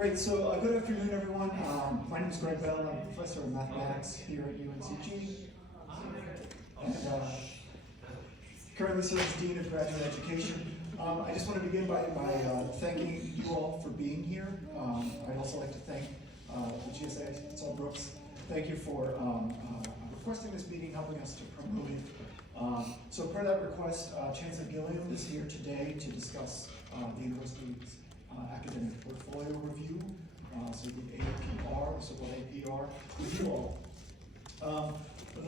Great, so good afternoon, everyone. My name is Greg Bell. I'm a professor of mathematics here at UNCG. And currently serve as Dean of Graduate Education. I just want to begin by thanking you all for being here. I'd also like to thank the GSA, Saul Brooks. Thank you for requesting this meeting, helping us to promote it. So per that request, Chancellor Gilliam is here today to discuss the university's academic portfolio review, so the APR, the so-called APR, with you all.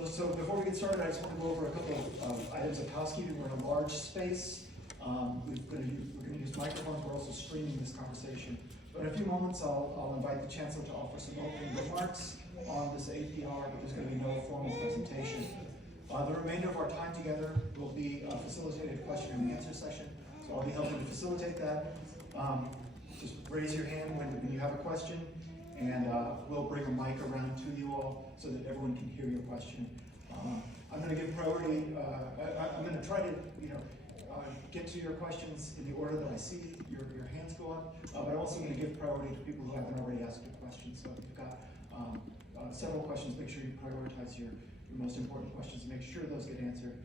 So before we get started, I just want to go over a couple of items of housekeeping. We're in a large space. We're going to use microphones. We're also streaming this conversation. But in a few moments, I'll invite the Chancellor to offer some opening remarks on this APR, but there's going to be no formal presentation. The remainder of our time together will be a facilitated question and answer session. So I'll be helping to facilitate that. Just raise your hand when you have a question, and we'll bring a mic around to you all so that everyone can hear your question. I'm going to give priority. I'm going to try to, get to your questions in the order that I see your hands go up. But I'm also going to give priority to people who haven't already asked a question. So if you've got several questions, make sure you prioritize your most important questions. Make sure those get answered,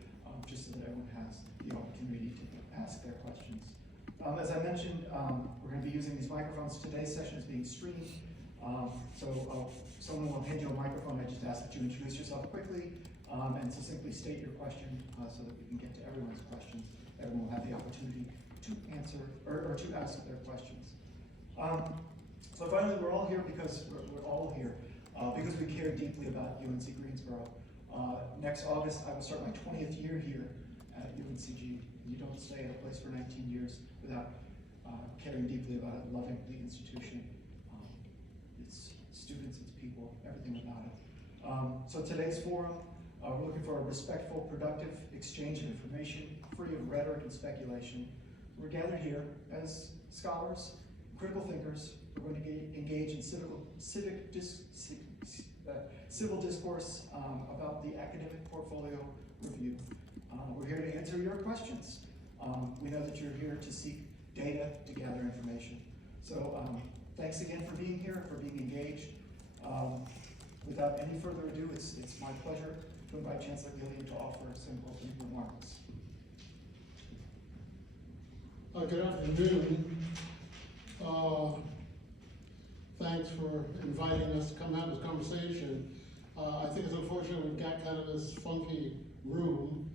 just so that everyone has the opportunity to ask their questions. As I mentioned, we're going to be using these microphones. Today's session is being streamed. So someone will hand you a microphone. I just ask that you introduce yourself quickly and succinctly state your question so that we can get to everyone's questions. Everyone will have the opportunity to answer or to ask their questions. So finally, we're all here because because we care deeply about UNC Greensboro. Next August, I will start my 20th year here at UNCG. You don't stay at a place for 19 years without caring deeply about it, loving the institution, its students, its people, everything about it. So today's forum, we're looking for a respectful, productive exchange of information, free of rhetoric and speculation. We're gathered here as scholars, critical thinkers. We're going to engage in civil discourse about the academic portfolio review. We're here to answer your questions. We know that you're here to seek data, to gather information. So thanks again for being here, for being engaged. Without any further ado, it's my pleasure to invite Chancellor Gilliam to offer some opening remarks. Good afternoon. Thanks for inviting us to come have this conversation. I think it's unfortunate we've got kind of this funky room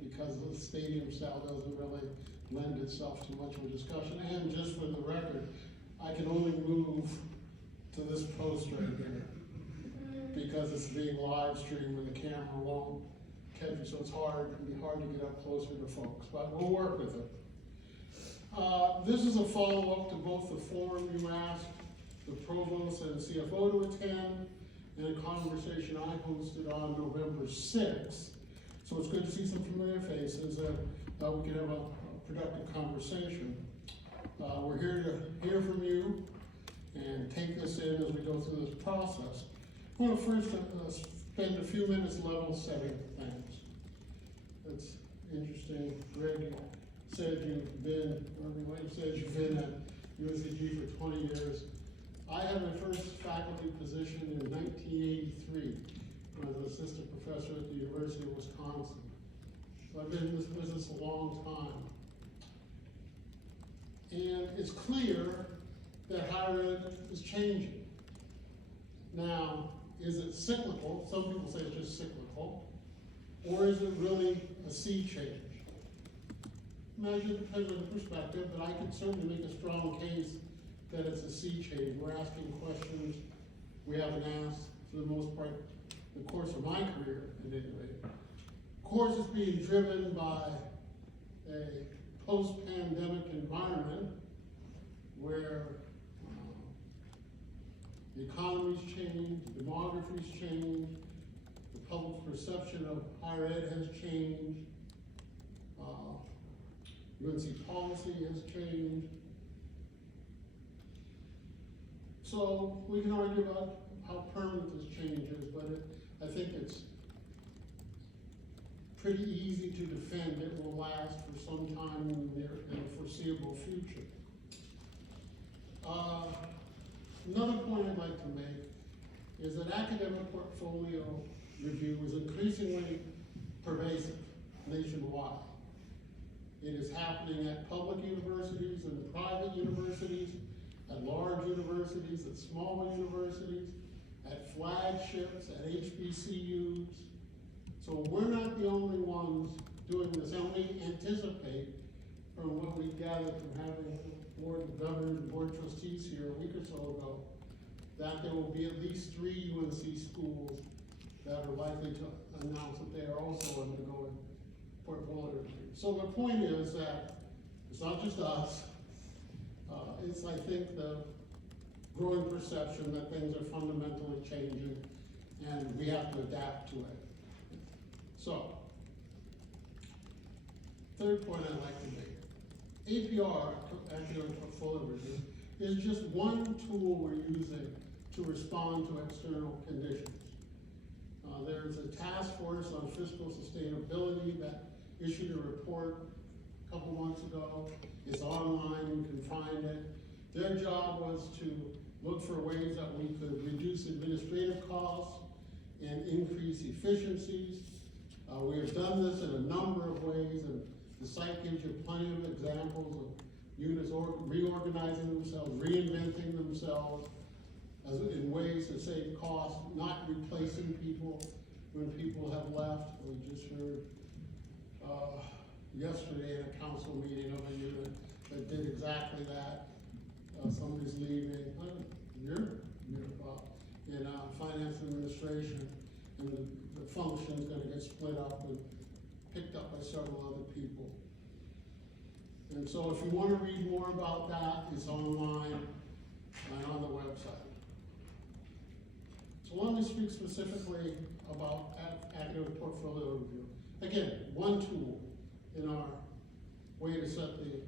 because the stadium style doesn't really lend itself to much of a discussion. And just for the record, I can only move to this post right here because it's being live streamed and the camera won't catch it, so it'd be hard to get up closer to folks, but we'll work with it. This is a follow-up to both the forum you asked the provost and the CFO to attend and a conversation I hosted on November 6th. So it's good to see some familiar faces and we can have a productive conversation. We're here to hear from you and take this in as we go through this process. I want to first spend a few minutes level setting things. It's interesting, Greg said you've been at UNCG for 20 years. I had my first faculty position in 1983 when I was an assistant professor at the University of Wisconsin. So I've been in this business a long time. And it's clear that higher ed is changing. Now, is it cyclical? Some people say it's just cyclical. Or is it really a sea change? Measure depends on the perspective, but I can certainly make a strong case that it's a sea change. We're asking questions we haven't asked for the most part in the course of my career at any rate. Of course, it's being driven by a post-pandemic environment where the economy's changed, the demography's changed, the public's perception of higher ed has changed, UNC policy has changed. So we can argue about how permanent this change is, but I think it's pretty easy to defend it will last for some time in the foreseeable future. Another point I'd like to make is that academic portfolio review is increasingly pervasive nationwide. It is happening at public universities and private universities, at large universities, at smaller universities, at flagships, at HBCUs. So we're not the only ones doing this, and we anticipate from what we gathered from having the board of governors and board of trustees here a week or so ago, that there will be at least 3 UNC schools that are likely to announce that they are also undergoing portfolio review. So the point is that it's not just us, it's, I think, the growing perception that things are fundamentally changing and we have to adapt to it. So, third point I'd like to make. APR, Academic Portfolio Review, is just one tool we're using to respond to external conditions. There's a task force on fiscal sustainability that issued a report a couple months ago. It's online, you can find it. Their job was to look for ways that we could reduce administrative costs and increase efficiencies. We have done this in a number of ways, and the site gives you plenty of examples of units reorganizing themselves, reinventing themselves in ways to save costs, not replacing people when people have left. We just heard yesterday in a council meeting of a unit that did exactly that. Somebody's leaving, in finance administration, and the function's gonna get split up and picked up by several other people. And so if you wanna read more about that, it's online and on the website. So let me speak specifically about academic portfolio review. Again, one tool in our way to set the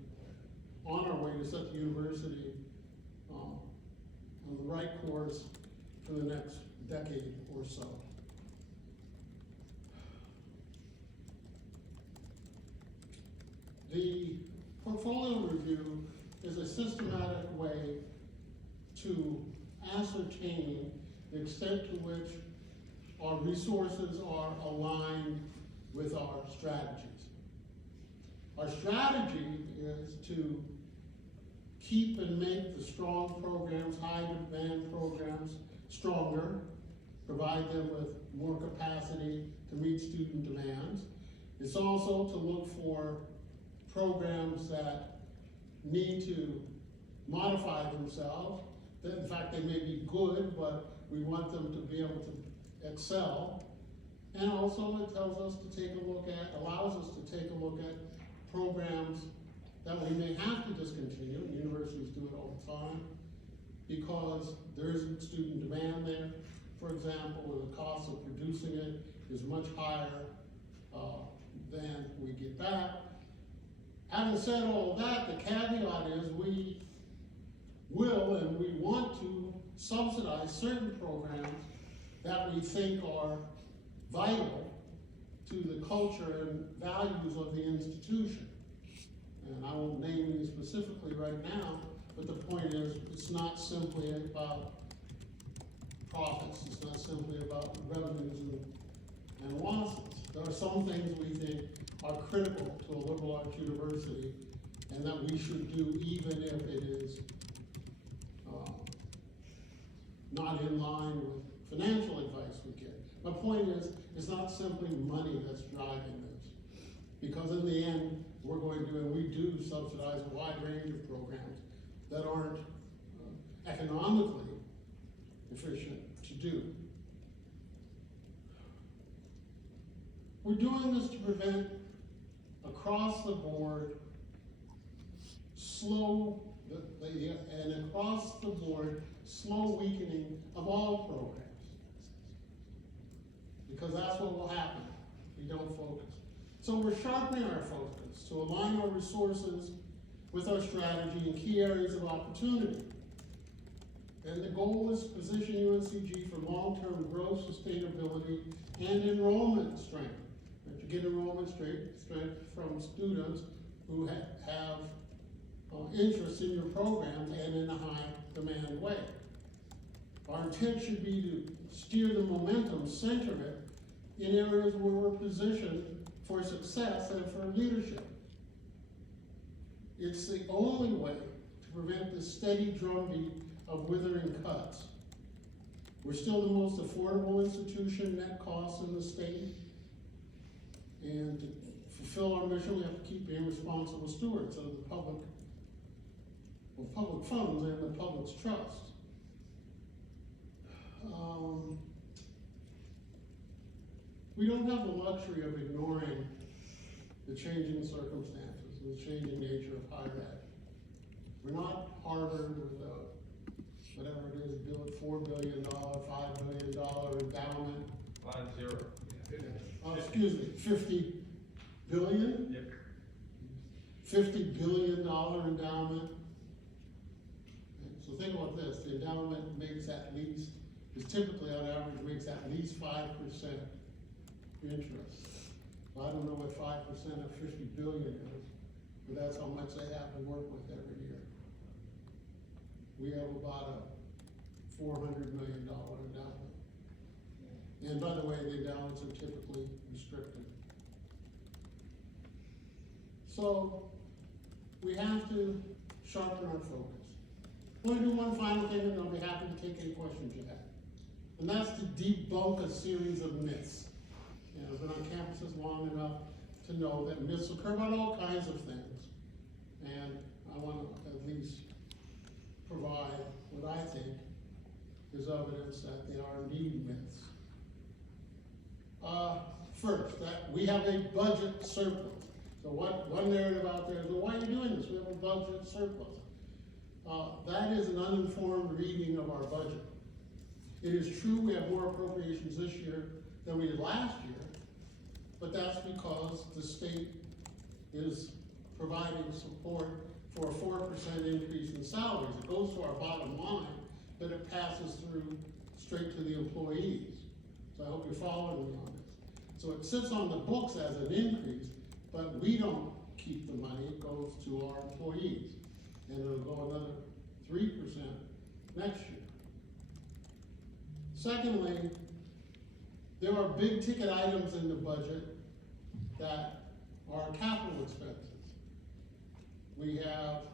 university on the right course for the next decade or so. The portfolio review is a systematic way to ascertain the extent to which our resources are aligned with our strategies. Our strategy is to keep and make the strong programs, high demand programs, stronger, provide them with more capacity to meet student demands. It's also to look for programs that need to modify themselves. That in fact, they may be good, but we want them to be able to excel. And also it tells us to take a look at, allows us to take a look at programs that we may have to discontinue. Universities do it all the time because there isn't student demand there. For example, where the cost of producing it is much higher than we get back. Having said all that, the caveat is we will and we want to subsidize certain programs that we think are vital to the culture and values of the institution. And I won't name any specifically right now, but the point is, it's not simply about profits, it's not simply about revenues and losses. There are some things we think are critical to a liberal arts university and that we should do even if it is not in line with financial advice we get. My point is, it's not simply money that's driving this. Because in the end, we're going to, and we do subsidize a wide range of programs that aren't economically efficient to do. We're doing this to prevent across the board slow weakening of all programs. Because that's what will happen if we don't focus. So we're sharpening our focus to align our resources with our strategy in key areas of opportunity. And the goal is to position UNCG for long-term growth, sustainability, and enrollment strength. To get enrollment strength from students who have interest in your programs and in a high demand way. Our intent should be to steer the momentum, center it in areas where we're positioned for success and for leadership. It's the only way to prevent the steady drumbeat of withering cuts. We're still the most affordable institution, net costs in the state. And to fulfill our mission, we have to keep being responsible stewards of the public funds and the public's trust. We don't have the luxury of ignoring the changing circumstances and the changing nature of higher ed. We're not Harvard with whatever it is, $4 billion, $5 billion endowment. 50. Oh, excuse me, 50 billion? Yep. $50 billion endowment. So think about this, the endowment makes at least, is typically on average makes at least 5% interest. Well, I don't know what 5% of 50 billion is, but that's how much they have to work with every year. We have about a $400 million endowment. And by the way, the endowments are typically restricted. So we have to sharpen our focus. I want to do one final thing, and I'll be happy to take any questions you have. And that's to debunk a series of myths. You know, I've been on campuses long enough to know that myths occur about all kinds of things. And I want to at least provide what I think is evidence that they are indeed myths. First, that we have a budget surplus. So one narrative out there is, well, why are you doing this? We have a budget surplus. That is an uninformed reading of our budget. It is true we have more appropriations this year than we did last year, but that's because the state is providing support for a 4% increase in salaries. It goes to our bottom line, but it passes through straight to the employees. So I hope you're following me on this. So it sits on the books as an increase, but we don't keep the money, it goes to our employees. And it'll go another 3% next year. Secondly, there are big ticket items in the budget that are capital expenses. We have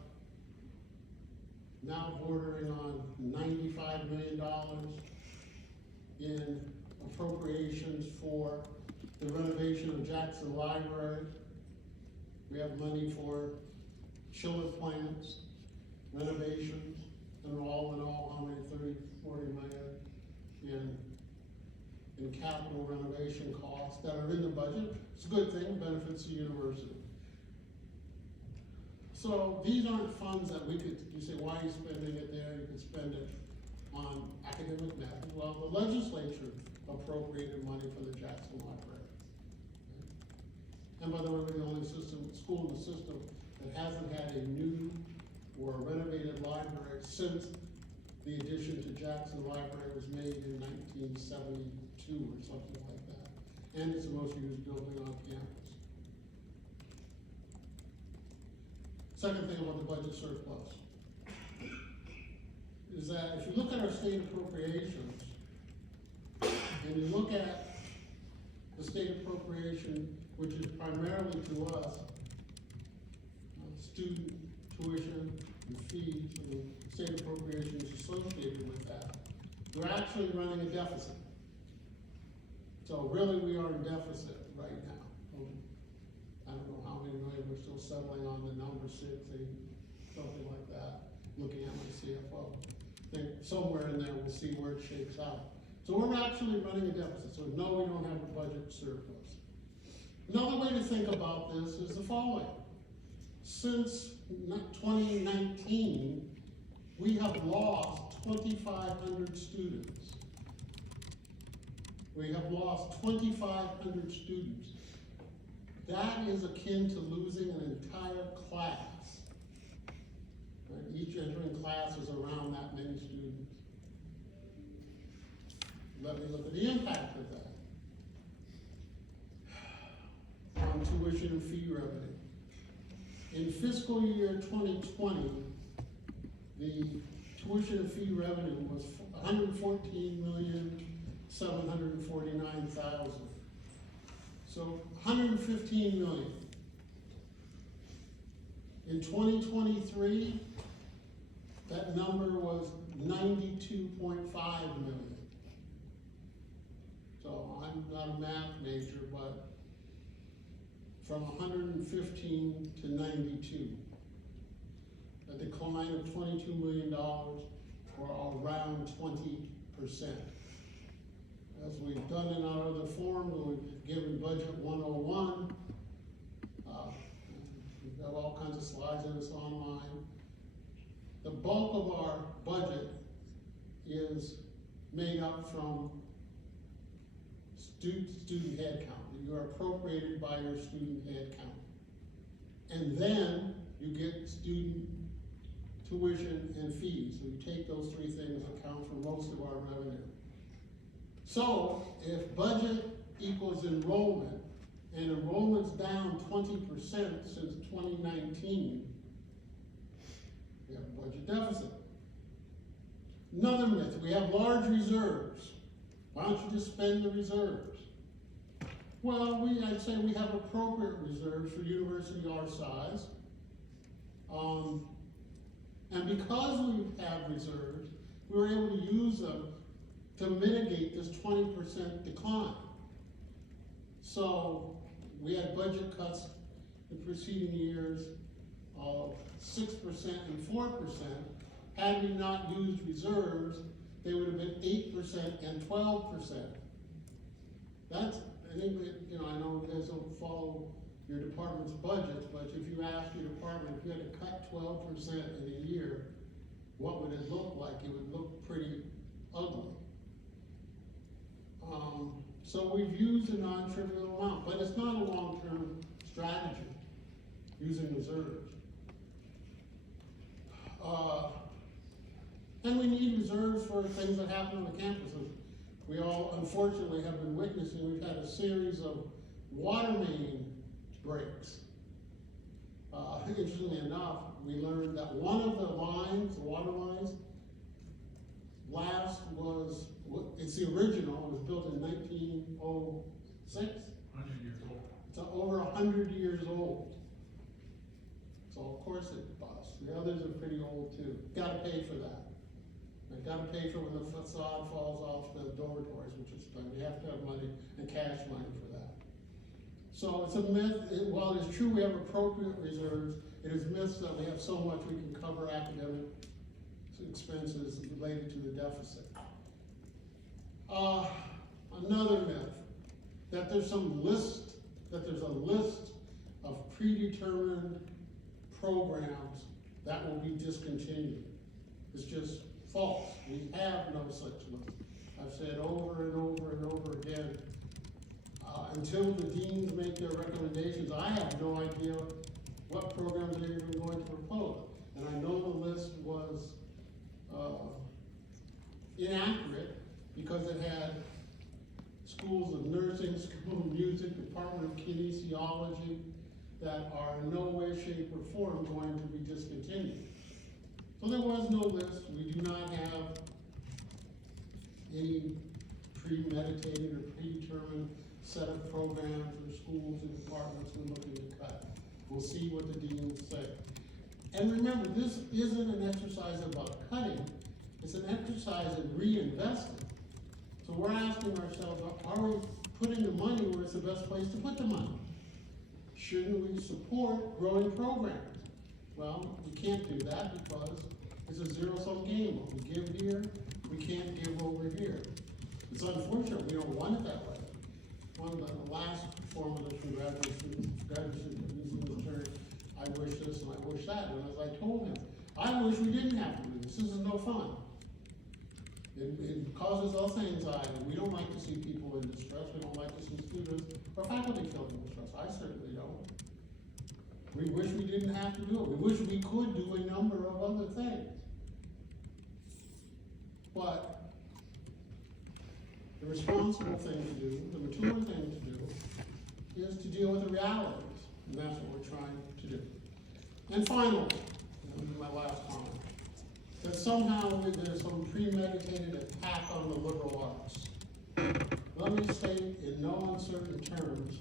now bordering on $95 million in appropriations for the renovation of Jackson Library. We have money for chiller plants, renovations, and all in all, how many, 30, 40 million in capital renovation costs that are in the budget. It's a good thing, benefits the university. So these aren't funds that you say, why are you spending it there? You could spend it on academic matters. Well, the legislature appropriated money for the Jackson Library. And by the way, we're the only school in the system that hasn't had a new or a renovated library since the addition to Jackson Library was made in 1972 or something like that. And it's the most used building on campus. Second thing about the budget surplus is that if you look at our state appropriations, and you look at the state appropriation, which is primarily to us, student tuition and fees, and state appropriations associated with that, we're actually running a deficit. So really, we are in deficit right now. I don't know how many million, we're still settling on the number 6, 8, something like that, looking at my CFO. I think somewhere in there, we'll see where it shakes out. So we're actually running a deficit, so no, we don't have a budget surplus. Another way to think about this is the following. Since 2019, we have lost 2,500 students. We have lost 2,500 students. That is akin to losing an entire class. Right? Each entering class is around that many students. Let me look at the impact of that on tuition and fee revenue. In fiscal year 2020, the tuition and fee revenue was $114,749,000. So $115 million. In 2023, that number was $92.5 million. So I'm not a math major, but from 115 to 92. A decline of $22 million, or around 20%. As we've done in our other forums, we've given Budget 101. We've got all kinds of slides in this online. The bulk of our budget is made up from student head count. You are appropriated by your student head count. And then you get student tuition and fees. So you take those three things account for most of our revenue. So if budget equals enrollment, and enrollment's down 20% since 2019, we have a budget deficit. Another myth, we have large reserves. Why don't you just spend the reserves? Well, I'd say we have appropriate reserves for a university our size. And because we have reserves, we were able to use them to mitigate this 20% decline. So we had budget cuts in preceding years of 6% and 4%. Had we not used reserves, they would have been 8% and 12%. That's, I think, I know you guys don't follow your department's budgets, but if you ask your department, if you had to cut 12% in a year, what would it look like? It would look pretty ugly. So we've used a non-trivial amount, but it's not a long-term strategy, using reserves. And we need reserves for things that happen on the campuses. We all, unfortunately, have been witnessing, we've had a series of water main breaks. Interestingly enough, we learned that one of the lines, the water lines, it's the original, it was built in 1906. 100 years old. It's over 100 years old. So of course it busts. The others are pretty old too. Gotta pay for that. I've gotta pay for when the facade falls off the dormitories, which is fun. You have to have money and cash money for that. So it's a myth. While it is true we have appropriate reserves, it is myth that we have so much we can cover academic expenses related to the deficit. Another myth, that there's a list of predetermined programs that will be discontinued. It's just false. We have no such list. I've said over and over and over again, until the deans make their recommendations, I have no idea what programs they're even going to propose. And I know the list was inaccurate because it had schools of nursing, school of music, department of kinesiology that are in no way, shape, or form going to be discontinued. So there was no list. We do not have any premeditated or predetermined set of programs or schools and departments we're looking to cut. We'll see what the deans say. And remember, this isn't an exercise about cutting, it's an exercise in reinvesting. So we're asking ourselves, are we putting the money where it's the best place to put the money? Shouldn't we support growing programs? Well, we can't do that because it's a zero-sum game. What we give here, we can't give over here. It's unfortunate, we don't want it that way. One of the last formulas from graduate students using the term, I wish this and I wish that, and as I told him, I wish we didn't have to do this. This is no fun. It causes us anxiety. We don't like to see people in distress. We don't like to see students or faculty feeling distress. I certainly don't. We wish we didn't have to do it. We wish we could do a number of other things. But the responsible thing to do, the mature thing to do, is to deal with the realities. And that's what we're trying to do. And finally, this is my last comment, that somehow there's some premeditated attack on the liberal arts. Let me state in no uncertain terms,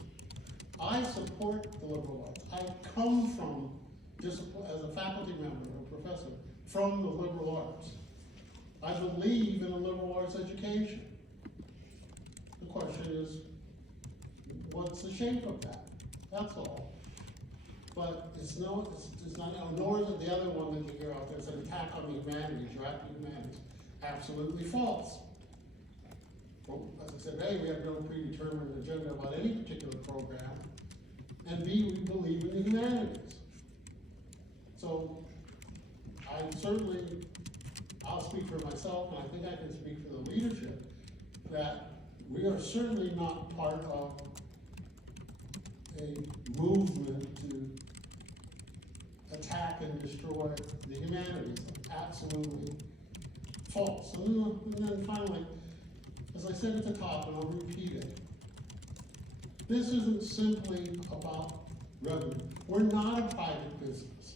I support the liberal arts. I come from, just as a faculty member or professor, from the liberal arts. I believe in a liberal arts education. The question is, what's the shape of that? That's all. But it's not, nor is it the other one that you hear out there, it's an attack on the humanities, you're at the humanities. Absolutely false. Well, as I said, A, we have no predetermined agenda about any particular program, and B, we believe in the humanities. So, I'll speak for myself, and I think I can speak for the leadership, that we are certainly not part of a movement to attack and destroy the humanities. Absolutely false. And then finally, as I said at the top, and I'll repeat it, this isn't simply about revenue. We're not a private business.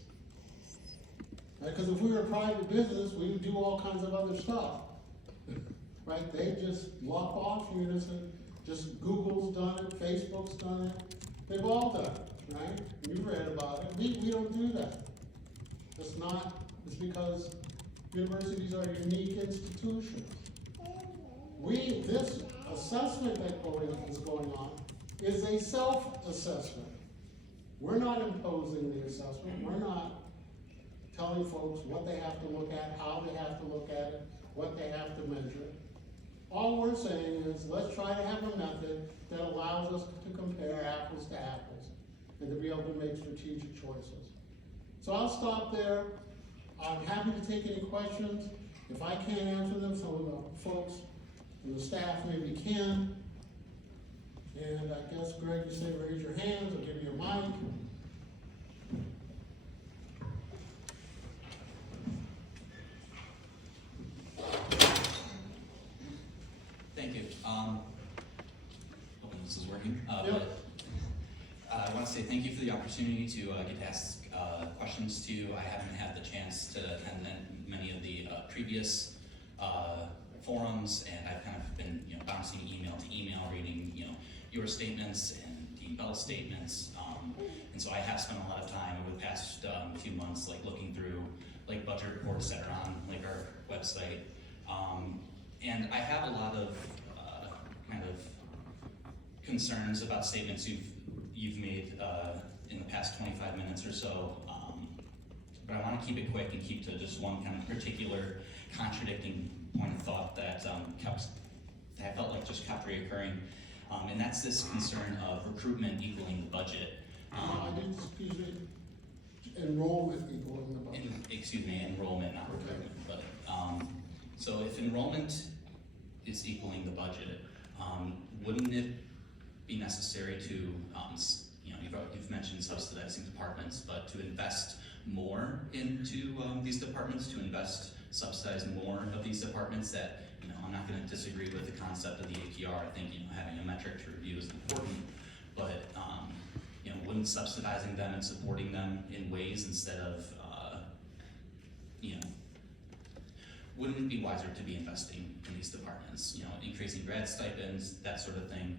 Because if we were a private business, we would do all kinds of other stuff. Right? They just lock off unison. Just Google's done it, Facebook's done it. They've all done it, right? You've read about it. We don't do that. It's because universities are unique institutions. This assessment that is going on is a self-assessment. We're not imposing the assessment. We're not telling folks what they have to look at, how they have to look at it, what they have to measure. All we're saying is, let's try to have a method that allows us to compare apples to apples and to be able to make strategic choices. So I'll stop there. I'm happy to take any questions. If I can't answer them, some of the folks and the staff maybe can. And I guess, Greg, you say raise your hands, I'll give you a mic. Thank you. Hoping this is working. Yep. I want to say thank you for the opportunity to get to ask questions to you. I haven't had the chance to attend many of the previous forums, and I've kind of been bouncing email to email, reading your statements and Dean Bell's statements, and so I have spent a lot of time over the past few months looking through budget reports that are on our website. And I have a lot of kind of concerns about statements you've made in the past 25 minutes or so, but I want to keep it quick and keep to just one kind of particular contradicting point of thought that I felt like just kept reoccurring, and that's this concern of recruitment equaling the budget. Excuse me, enrollment equaling the budget. Enrollment, not recruitment, but so if enrollment is equaling the budget, wouldn't it be necessary to, you've mentioned subsidizing departments, but to invest more into these departments, to subsidize more of these departments that, I'm not going to disagree with the concept of the APR. I think, having a metric to review is important, but, wouldn't subsidizing them and supporting them in ways instead of, wouldn't it be wiser to be investing in these departments, increasing grad stipends, that sort of thing?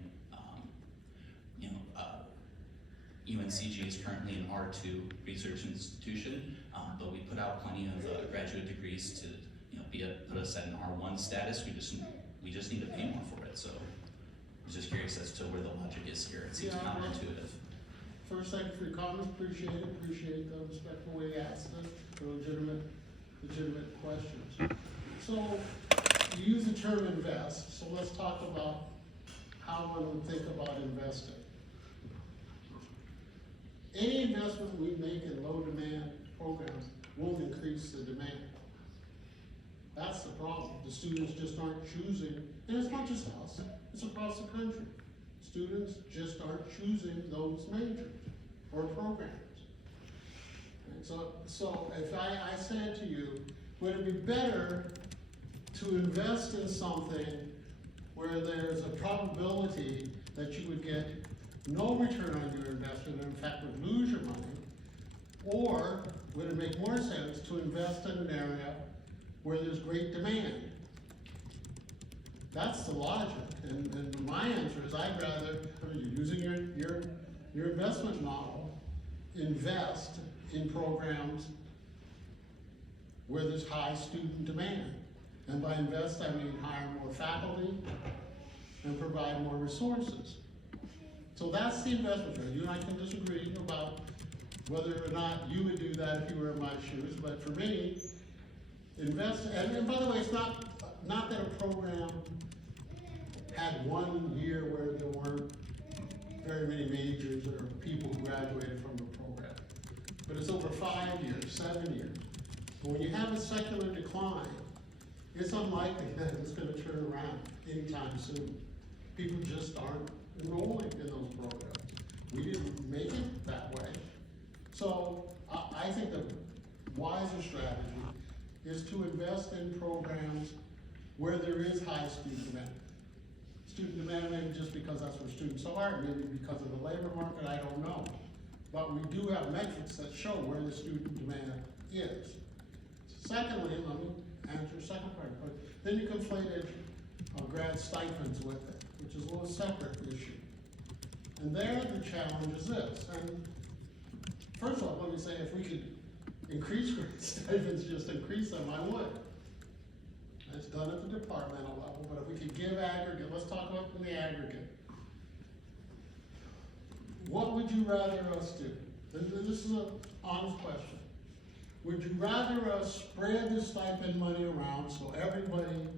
UNCG is currently an R2 research institution, but we put out plenty of graduate degrees to put us at an R1 status. We just need to pay more for it. So I'm just curious as to where the logic is here. It seems counterintuitive. First, thank you for your comments. Appreciate the respectful way you asked us, the legitimate questions. So you use the term invest. So let's talk about how one would think about investing. Any investment we make in low demand programs won't increase the demand. That's the problem. The students just aren't choosing, and it's not just us, it's across the country. Students just aren't choosing those majors or programs. And so if I said to you, would it be better to invest in something where there's a probability that you would get no return on your investment, and in fact would lose your money, Or would it make more sense to invest in an area where there's great demand? That's the logic, and my answer is I'd rather, using your investment model, invest in programs where there's high student demand. And by invest, I mean hire more faculty and provide more resources. So that's the investment trade. You and I can disagree about whether or not you would do that if you were in my shoes, but for me, invest, and by the way, it's not that a program had 1 year where there weren't very many majors or people who graduated from the program, but it's over 5 years, 7 years. But when you have a secular decline, it's unlikely that it's going to turn around anytime soon. People just aren't enrolling in those programs. We didn't make it that way. So I think the wiser strategy is to invest in programs where there is high student demand. Student demand maybe just because that's where students are, maybe because of the labor market, I don't know. But we do have metrics that show where the student demand is. Secondly, let me answer the second part, but then you conflated grad stipends with it, which is a little separate issue. And there the challenge is this, and first of all, let me say if we could increase grad stipends, just increase them, I would. It's done at the departmental level, but if we could give aggregate, let's talk about the aggregate. What would you rather us do? This is an honest question. Would you rather us spread the stipend money around so everybody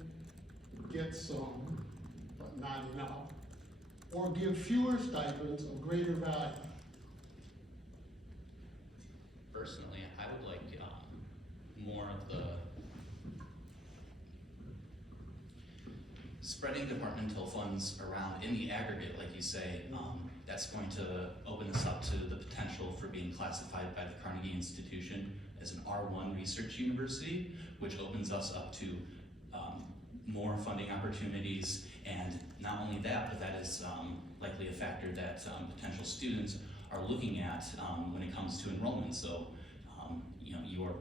gets some, but not enough? Or give fewer stipends of greater value? Personally, I would like more of the spreading departmental funds around in the aggregate, like you say. That's going to open us up to the potential for being classified by the Carnegie Institution as an R1 research university, which opens us up to more funding opportunities. And not only that, but that is likely a factor that potential students are looking at when it comes to enrollment. So, you are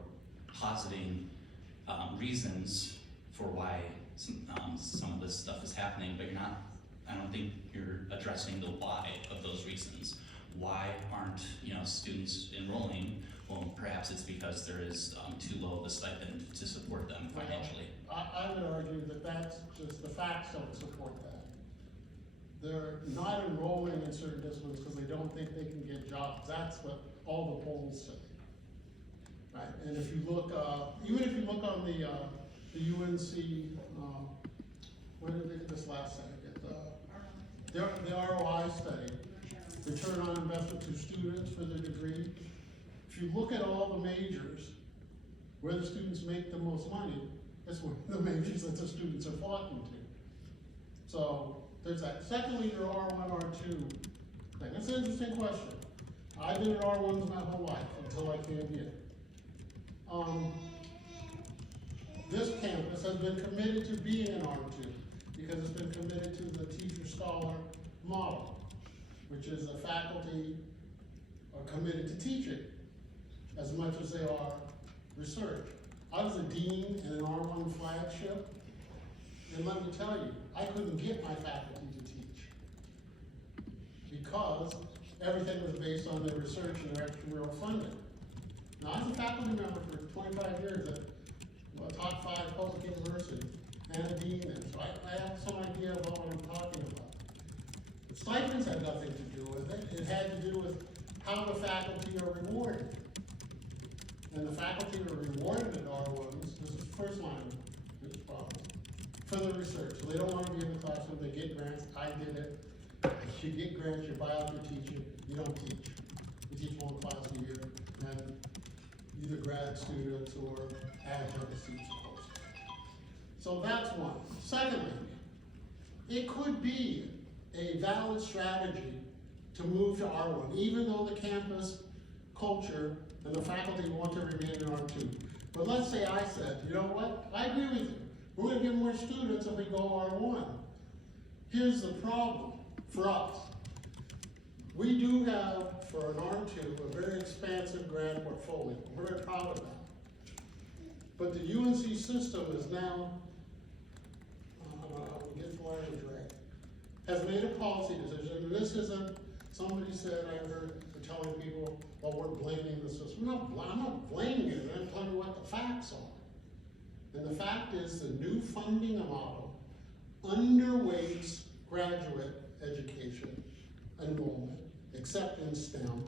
positing reasons for why some of this stuff is happening, but I don't think you're addressing the why of those reasons. Why aren't, students enrolling? Well, perhaps it's because there is too low of a stipend to support them financially. I would argue that that's just, the facts don't support that. They're not enrolling in certain disciplines because they don't think they can get jobs. That's what all the polls say. Right, and if you look, even if you look on the UNC, what did they get this last second? The ROI study, return on investment to students for their degree. If you look at all the majors where the students make the most money, that's where the majors that the students are flocking to. So there's that. Secondly, your R1, R2 thing. That's an interesting question. I've been at R1s my whole life until I came here. This campus has been committed to being an R2 because it's been committed to the teacher-scholar model, which is the faculty are committed to teaching as much as they are research. I was a dean in an R1 flagship, and let me tell you, I couldn't get my faculty to teach because everything was based on their research and their extramural funding. Now, I was a faculty member for 25 years at a top 5 public university and a dean there, so I have some idea about what I'm talking about. Stipends had nothing to do with it. It had to do with how the faculty are rewarded. And the faculty are rewarded at R1s, this is the first line of this problem, for the research. So they don't want to be in the classroom, they get grants. I did it. You get grants, you buy out your teacher, you don't teach. You teach one class a year, and either grad students or adjunct students. So that's one. Secondly, it could be a valid strategy to move to R1, even though the campus culture and the faculty want to remain in R2. But let's say I said, you know what, I agree with you. We're going to get more students if we go R1. Here's the problem for us. We do have, for an R2, a very expansive grant portfolio. We're very proud of that. But the UNC system is now, I'll get the language right, has made a policy decision, and this isn't, somebody said, I heard, they're telling people, well, we're blaming the system. I'm not blaming it, I'm telling you what the facts are. And the fact is, the new funding model underweights graduate education enrollment, except in STEM,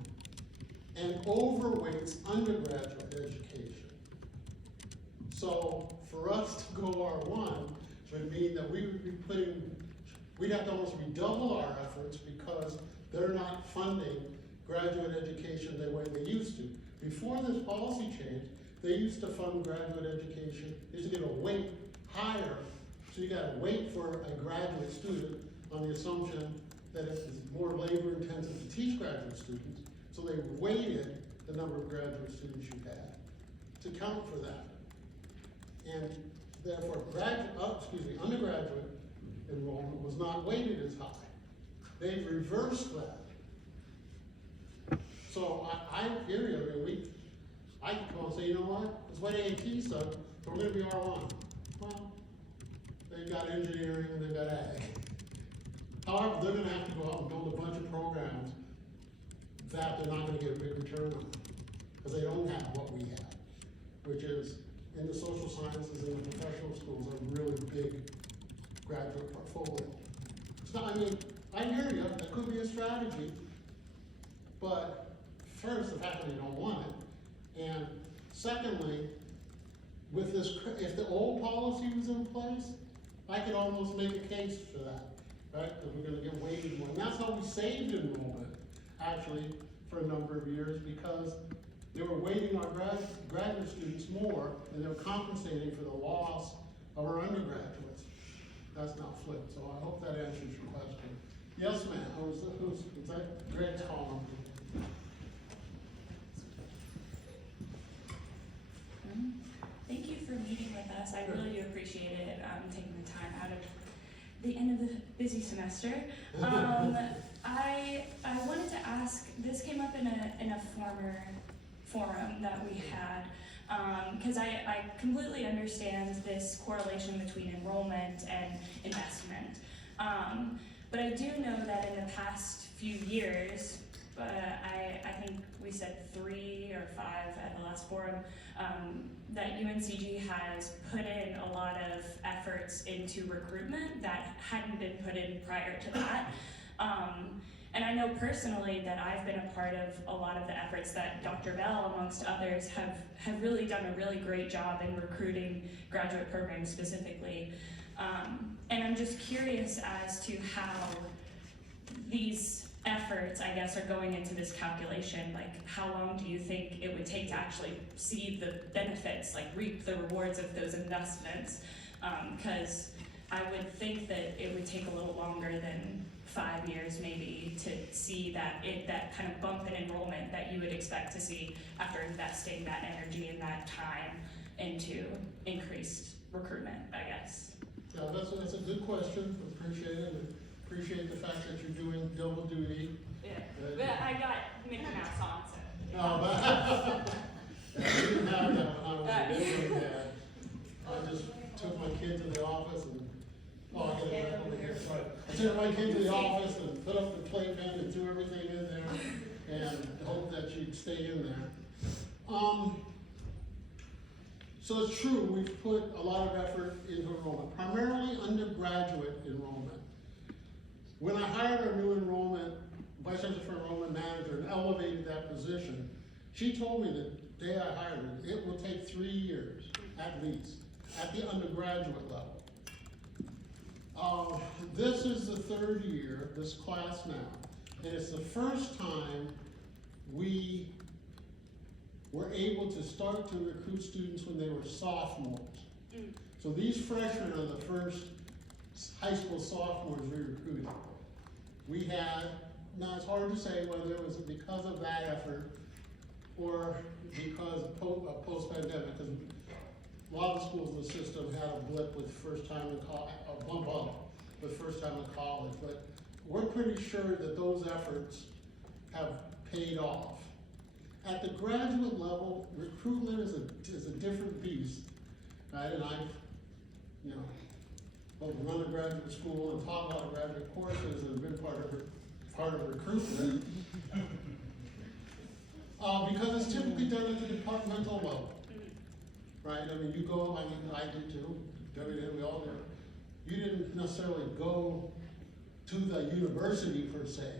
and overweights undergraduate education. So for us to go R1 would mean that we would be we'd have to almost redouble our efforts because they're not funding graduate education the way they used to. Before this policy change, they used to fund graduate education, they used to get a weight higher, so you gotta wait for a graduate student on the assumption that it's more labor intensive to teach graduate students, so they weighted the number of graduate students you had to count for that. And therefore, undergraduate enrollment was not weighted as high. They've reversed that. So I hear you, I mean, I can come and say, you know what, it's what AT said, we're gonna be R1. Well, they've got engineering and they've got ag. However, they're gonna have to go out and build a bunch of programs that they're not gonna get a big return on, because they don't have what we have, which is in the social sciences and the professional schools a really big graduate portfolio. It's not, I mean, I hear you, that could be a strategy, but first, the fact that they don't want it, and secondly, with this, if the old policy was in place, I could almost make a case for that, right? That we're gonna get weighted more, and that's how we saved enrollment, actually, for a number of years, because they were weighting our graduate students more, and they were compensating for the loss of our undergraduates. That's not flipped, so I hope that answers your question. Yes, ma'am, who's that? Greg's calling. Thank you for meeting with us. I really do appreciate it, taking the time out of the end of the busy semester. I wanted to ask, this came up in a former forum that we had, because I completely understand this correlation between enrollment and investment. But I do know that in the past few years, I think we said 3 or 5 at the last forum, that UNCG has put in a lot of efforts into recruitment that hadn't been put in prior to that. And I know personally that I've been a part of a lot of the efforts that Dr. Bell, amongst others, have really done a really great job in recruiting graduate programs specifically. And I'm just curious as to how these efforts, I guess, are going into this calculation. Like, how long do you think it would take to actually see the benefits, like reap the rewards of those investments? Because I would think that it would take a little longer than 5 years maybe to see that kind of bump in enrollment that you would expect to see after investing that energy and that time into increased recruitment, I guess. Yeah, that's a good question, appreciate it, and appreciate the fact that you're doing double duty. Yeah, but I got Mickey Mouse on, so. No, but, I didn't have that when I was a little dad. I just took my kid to the office and, I got it right over here. I took my kid to the office and put up the playpen and threw everything in there and hoped that she'd stay in there. So it's true, we've put a lot of effort into enrollment, primarily undergraduate enrollment. When I hired our new enrollment, Vice Chancellor for Enrollment Manager, and elevated that position, she told me the day I hired her, it will take 3 years, at least, at the undergraduate level. This is the 3rd year, this class now, and it's the first time we were able to start to recruit students when they were sophomores. So these freshmen are the first high school sophomores we recruited. We had, now it's hard to say whether it was because of that effort or because of post-pandemic, because a lot of the schools in the system had a blip with first time in college, a bump up with first time in college, but we're pretty sure that those efforts have paid off. At the graduate level, recruitment is a different beast, right? And I've, you know, both run a graduate school and taught a lot of graduate courses and been part of recruitment. Because it's typically done at the departmental level, right? I mean, you go, I mean, I did too, we all did. You didn't necessarily go to the university per se,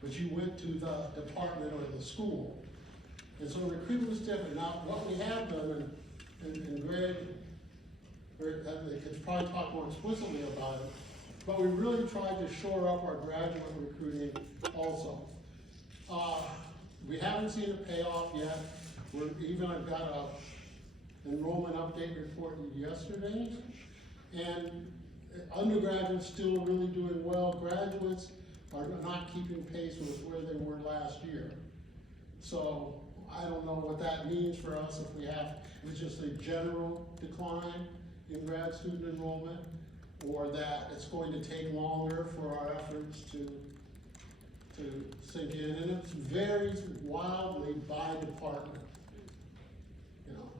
but you went to the department or the school. And so recruitment is different. Now, what we have done, and Greg, could probably talk more explicitly about it, but we really tried to shore up our graduate recruiting also. We haven't seen a payoff yet. I've got a enrollment update report yesterday, and undergraduates still really doing well. Graduates are not keeping pace with where they were last year. So I don't know what that means for us if it's just a general decline in grad student enrollment, or that it's going to take longer for our efforts to sink in, and it varies wildly by department. You know,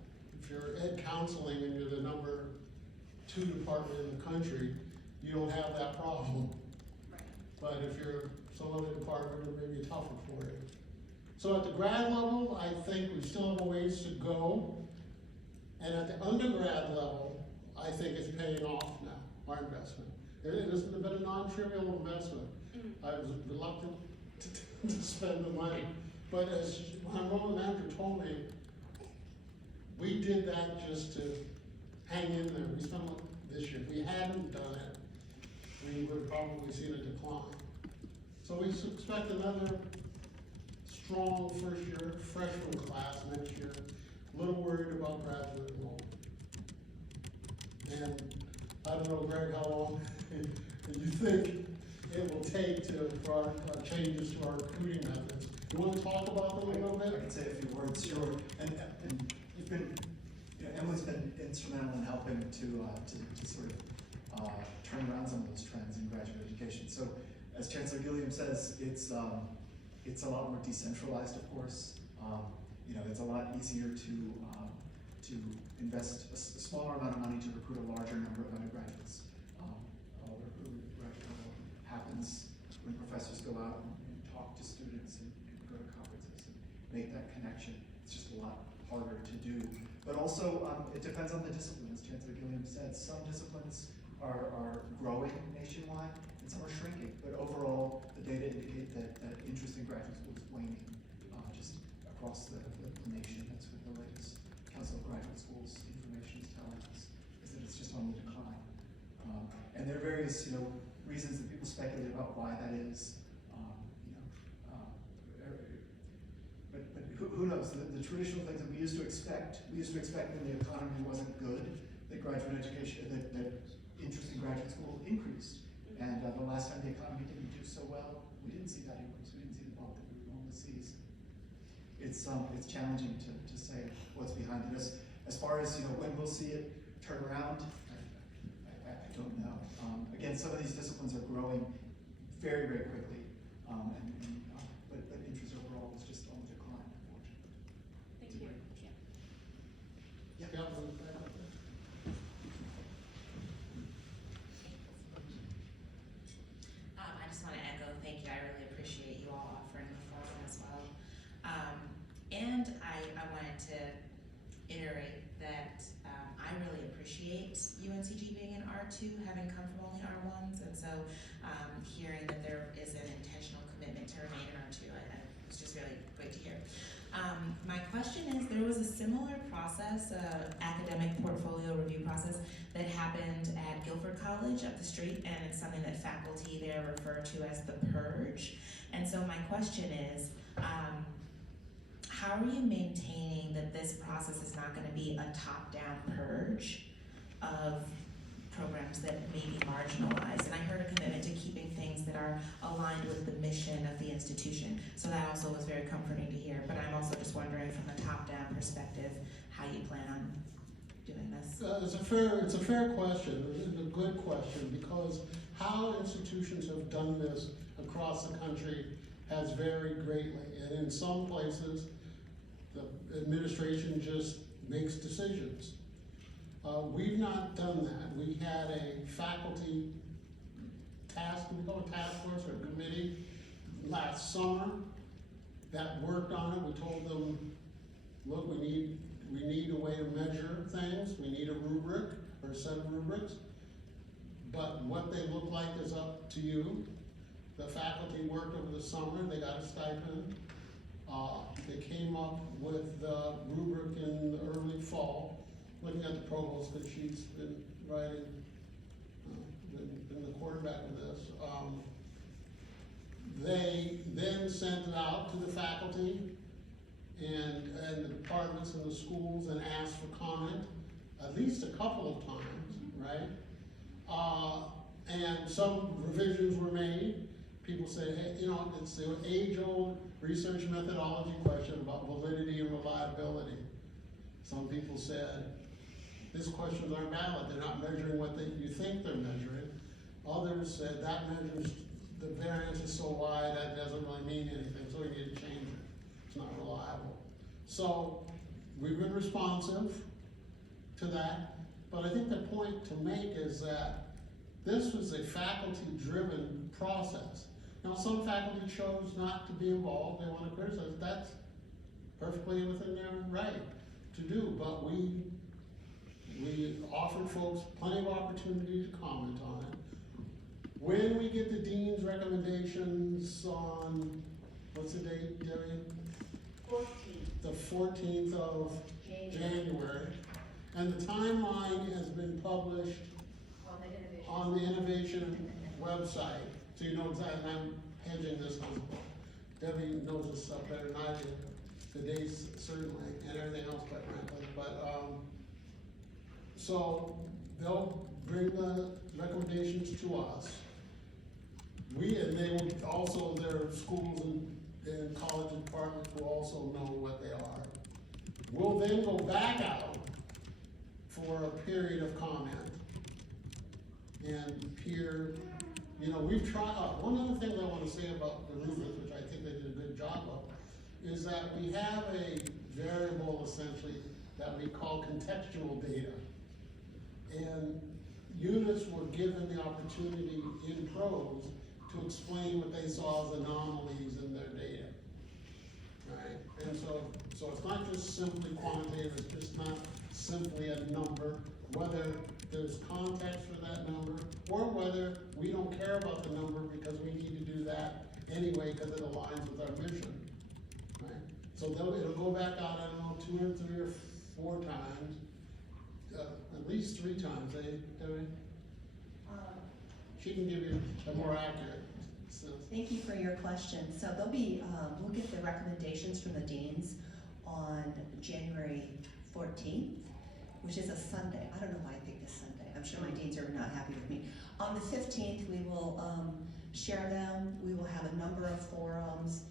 if you're ed counseling and you're the number 2 department in the country, you don't have that problem. Right. But if you're some other department, it may be tougher for you. So at the grad level, I think we still have a ways to go. And at the undergrad level, I think it's paying off now, our investment. It has been a non-trivial investment. I was reluctant to spend the money, but as my enrollment manager told me, we did that just to hang in there. We spent this year. If we hadn't done it, we would have probably seen a decline. So we expect another strong first year freshman class next year. A little worried about graduate enrollment. And I don't know, Greg, how long you think it will take for our changes to our recruiting methods. You want to talk about them a little bit? I can say a few words, sure. And you've been, Emily's been instrumental in helping to sort of turn around some of those trends in graduate education. So, as Chancellor Gilliam says, it's a lot more decentralized, of course. It's a lot easier to invest a smaller amount of money to recruit a larger number of undergraduates. All the graduate level happens when professors go out and talk to students and go to conferences and make that connection. It's just a lot harder to do. But also, it depends on the discipline, as Chancellor Gilliam said. Some disciplines are growing nationwide and some are shrinking. But overall, the data indicate that interest in graduate school is waning just across the nation. That's what the latest Council of Graduate Schools information is telling us, is that it's just on the decline. And there are various reasons that people speculate about why that is. But who knows? The traditional things that we used to expect when the economy wasn't good, that graduate education, that interest in graduate school increased. And the last time the economy didn't do so well, we didn't see that increase. We didn't see the bump that we would normally see. It's challenging to say what's behind it. As far as when we'll see it turn around, I don't know. Again, some of these disciplines are growing very, very quickly, but interest overall is just on the decline, unfortunately. Thank you. Yeah. Yeah. I just want to echo, thank you. I really appreciate you all offering the forum as well. And I wanted to iterate that I really appreciate UNCG being in R2, having come from only R1s, and so hearing that there is an intentional commitment to remain in R2, it's just really great to hear. My question is, there was a similar process, academic portfolio review process, that happened at Guilford College up the street, and it's something that faculty there refer to as the purge. And so my question is, how are you maintaining that this process is not going to be a top-down purge of programs that may be marginalized? And I heard a commitment to keeping things that are aligned with the mission of the institution. So that also was very comforting to hear. But I'm also just wondering from a top-down perspective how you plan on doing this. It's a fair question. It's a good question, because how institutions have done this across the country has varied greatly, and in some places, the administration just makes decisions. We've not done that. We had a faculty task, we call it a task force or a committee last summer that worked on it. We told them, look, we need a way to measure things. We need a rubric or a set of rubrics. But what they look like is up to you. The faculty worked over the summer, they got a stipend. They came up with the rubric in the early fall, looking at the provost, because she's been writing, been the quarterback of this. They then sent it out to the faculty and the departments and the schools and asked for comment at least a couple of times, right? And some revisions were made. People said, hey, you know, it's the age-old research methodology question about validity and reliability. Some people said, these questions aren't valid, they're not measuring what you think they're measuring. Others said, that measures, the variance is so wide, that doesn't really mean anything, so we need to change it. It's not reliable. So, we've been responsive to that, but I think the point to make is that this was a faculty-driven process. Now, some faculty chose not to be involved, they want to criticize, that's perfectly within their right to do, but we offered folks plenty of opportunity to comment on it. When we get the dean's recommendations on, what's the date, Debbie? 14th. The 14th of January. And the timeline has been published on the innovation website. So you know exactly, I'm hedging this because Debbie knows this stuff better than I do. The dates certainly, and everything else quite frankly. But, so they'll bring the recommendations to us. And they will also, their schools and college departments will also know what they are. We'll then go back out for a period of comment and peer, you know, we've tried, one of the things I want to say about the rubrics, which I think they did a good job of, is that we have a variable essentially that we call contextual data. And units were given the opportunity in prose to explain what they saw as anomalies in their data, right? And so it's not just simply quantitative, it's just not simply a number, whether there's context for that number, or whether we don't care about the number because we need to do that anyway because it aligns with our mission, right? So it'll go back out, I don't know, 2 or 3 or 4 times, at least 3 times, Debbie? She can give you a more accurate sense. Thank you for your question. So there'll be, we'll get the recommendations from the deans on January 14th, which is a Sunday. I don't know why I picked this Sunday. I'm sure my deans are not happy with me. On the 15th, we will share them. We will have a number of forums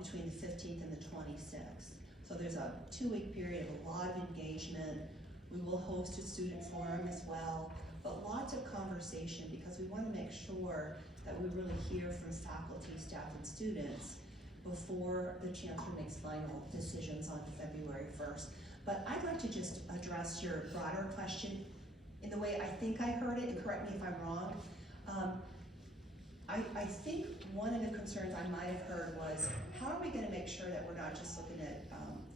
between the 15th and the 26th. So there's a 2-week period of a lot of engagement. We will host a student forum as well, but lots of conversation because we want to make sure that we really hear from faculty, staff, and students before the chancellor makes final decisions on February 1st. But I'd like to just address your broader question in the way I think I heard it, and correct me if I'm wrong. I think one of the concerns I might have heard was, how are we gonna make sure that we're not just looking at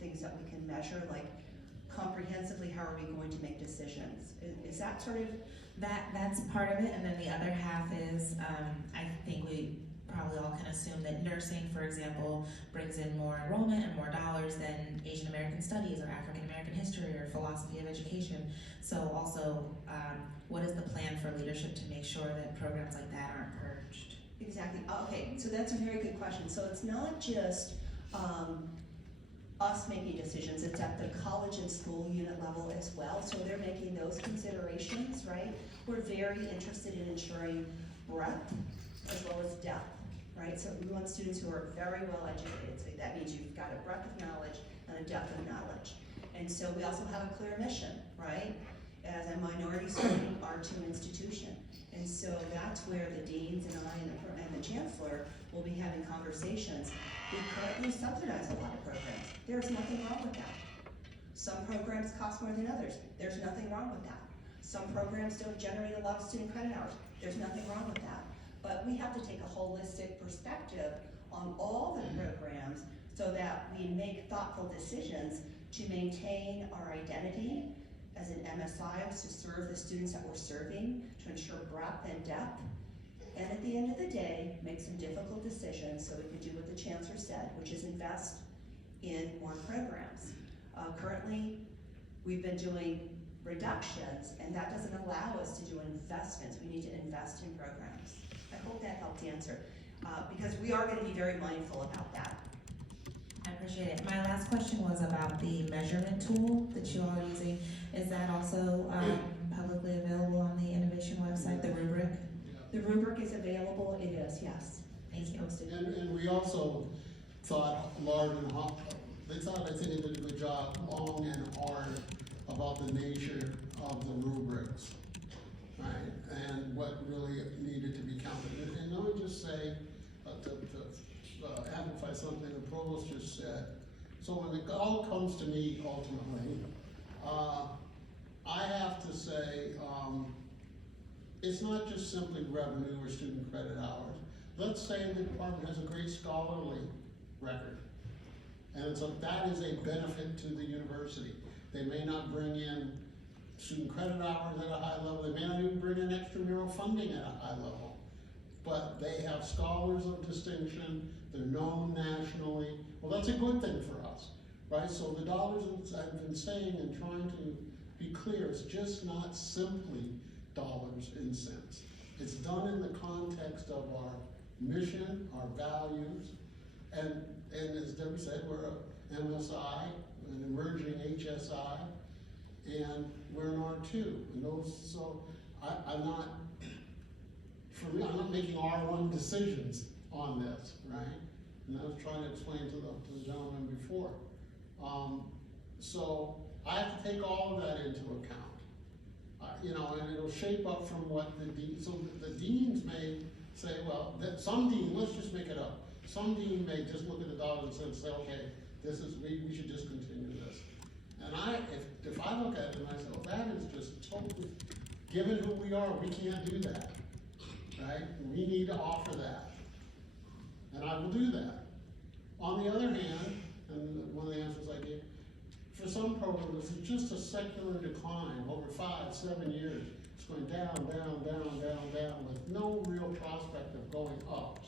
things that we can measure, like comprehensively, how are we going to make decisions? Is that sort of? That's part of it, and then the other half is, I think we probably all can assume that nursing, for example, brings in more enrollment and more dollars than Asian American studies or African American history or philosophy of education. So also, what is the plan for leadership to make sure that programs like that aren't purged? Exactly. Okay, so that's a very good question. So it's not just us making decisions, it's at the college and school unit level as well. So they're making those considerations, right? We're very interested in ensuring breadth as well as depth, right? So we want students who are very well educated. So that means you've got a breadth of knowledge and a depth of knowledge. And so we also have a clear mission, right? As a minority student R2 institution. And so that's where the deans and I and the chancellor will be having conversations. We currently subsidize a lot of programs. There's nothing wrong with that. Some programs cost more than others. There's nothing wrong with that. Some programs don't generate a lot of student credit hours. There's nothing wrong with that. But we have to take a holistic perspective on all the programs so that we make thoughtful decisions to maintain our identity as an MSI, to serve the students that we're serving, to ensure breadth and depth. And at the end of the day, make some difficult decisions so we can do what the chancellor said, which is invest in more programs. Currently, we've been doing reductions, and that doesn't allow us to do investments. We need to invest in programs. I hope that helped answer, because we are going to be very mindful about that. I appreciate it. My last question was about the measurement tool that you all are using. Is that also publicly available on the innovation website, the rubric? The rubric is available, it is, yes. Thank you. And we also thought large and hard, they thought, I think they did a good job, long and hard, about the nature of the rubrics, right? And what really needed to be counted. And let me just say, to amplify something the provost just said. So when it all comes to me ultimately, I have to say, it's not just simply revenue or student credit hours. Let's say the department has a great scholarly record. And so that is a benefit to the university. They may not bring in student credit hours at a high level. They may not even bring in extramural funding at a high level. But they have scholars of distinction. They're known nationally. Well, that's a good thing for us, right? So the dollars, I've been saying and trying to be clear, it's just not simply dollars and cents. It's done in the context of our mission, our values, and as Debbie said, we're a MSI, an emerging HSI, and we're an R2. And those, so I'm not, for me, I'm not making R1 decisions on this, right? And I was trying to explain to the gentleman before. So I have to take all of that into account. You know, and it'll shape up from what the dean, so the deans may say, well, that some dean, let's just make it up. Some dean may just look at the dollars and say, okay, this is, we should discontinue this. And if I look at it and I say, well, that is just totally, given who we are, we can't do that, right? We need to offer that. And I will do that. On the other hand, and one of the answers I gave, for some programs, it's just a secular decline over 5, 7 years. It's going down, down, down, down, down, with no real prospect of going up.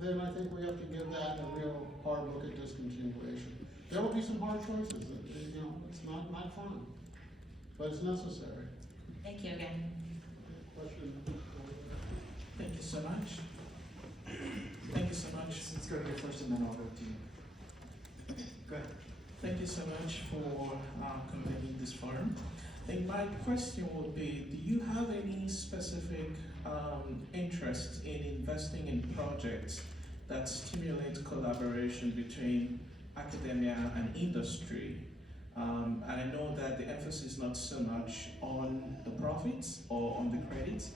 Then I think we have to give that a real hard look at discontinuation. There will be some hard choices. You know, it's not fun, but it's necessary. Thank you again. Question? Thank you so much. Thank you so much. Let's go to your first and then I'll go to you. Go ahead. Thank you so much for convening this forum. I think my question would be, do you have any specific interest in investing in projects that stimulate collaboration between academia and industry? And I know that the emphasis is not so much on the profits or on the credits,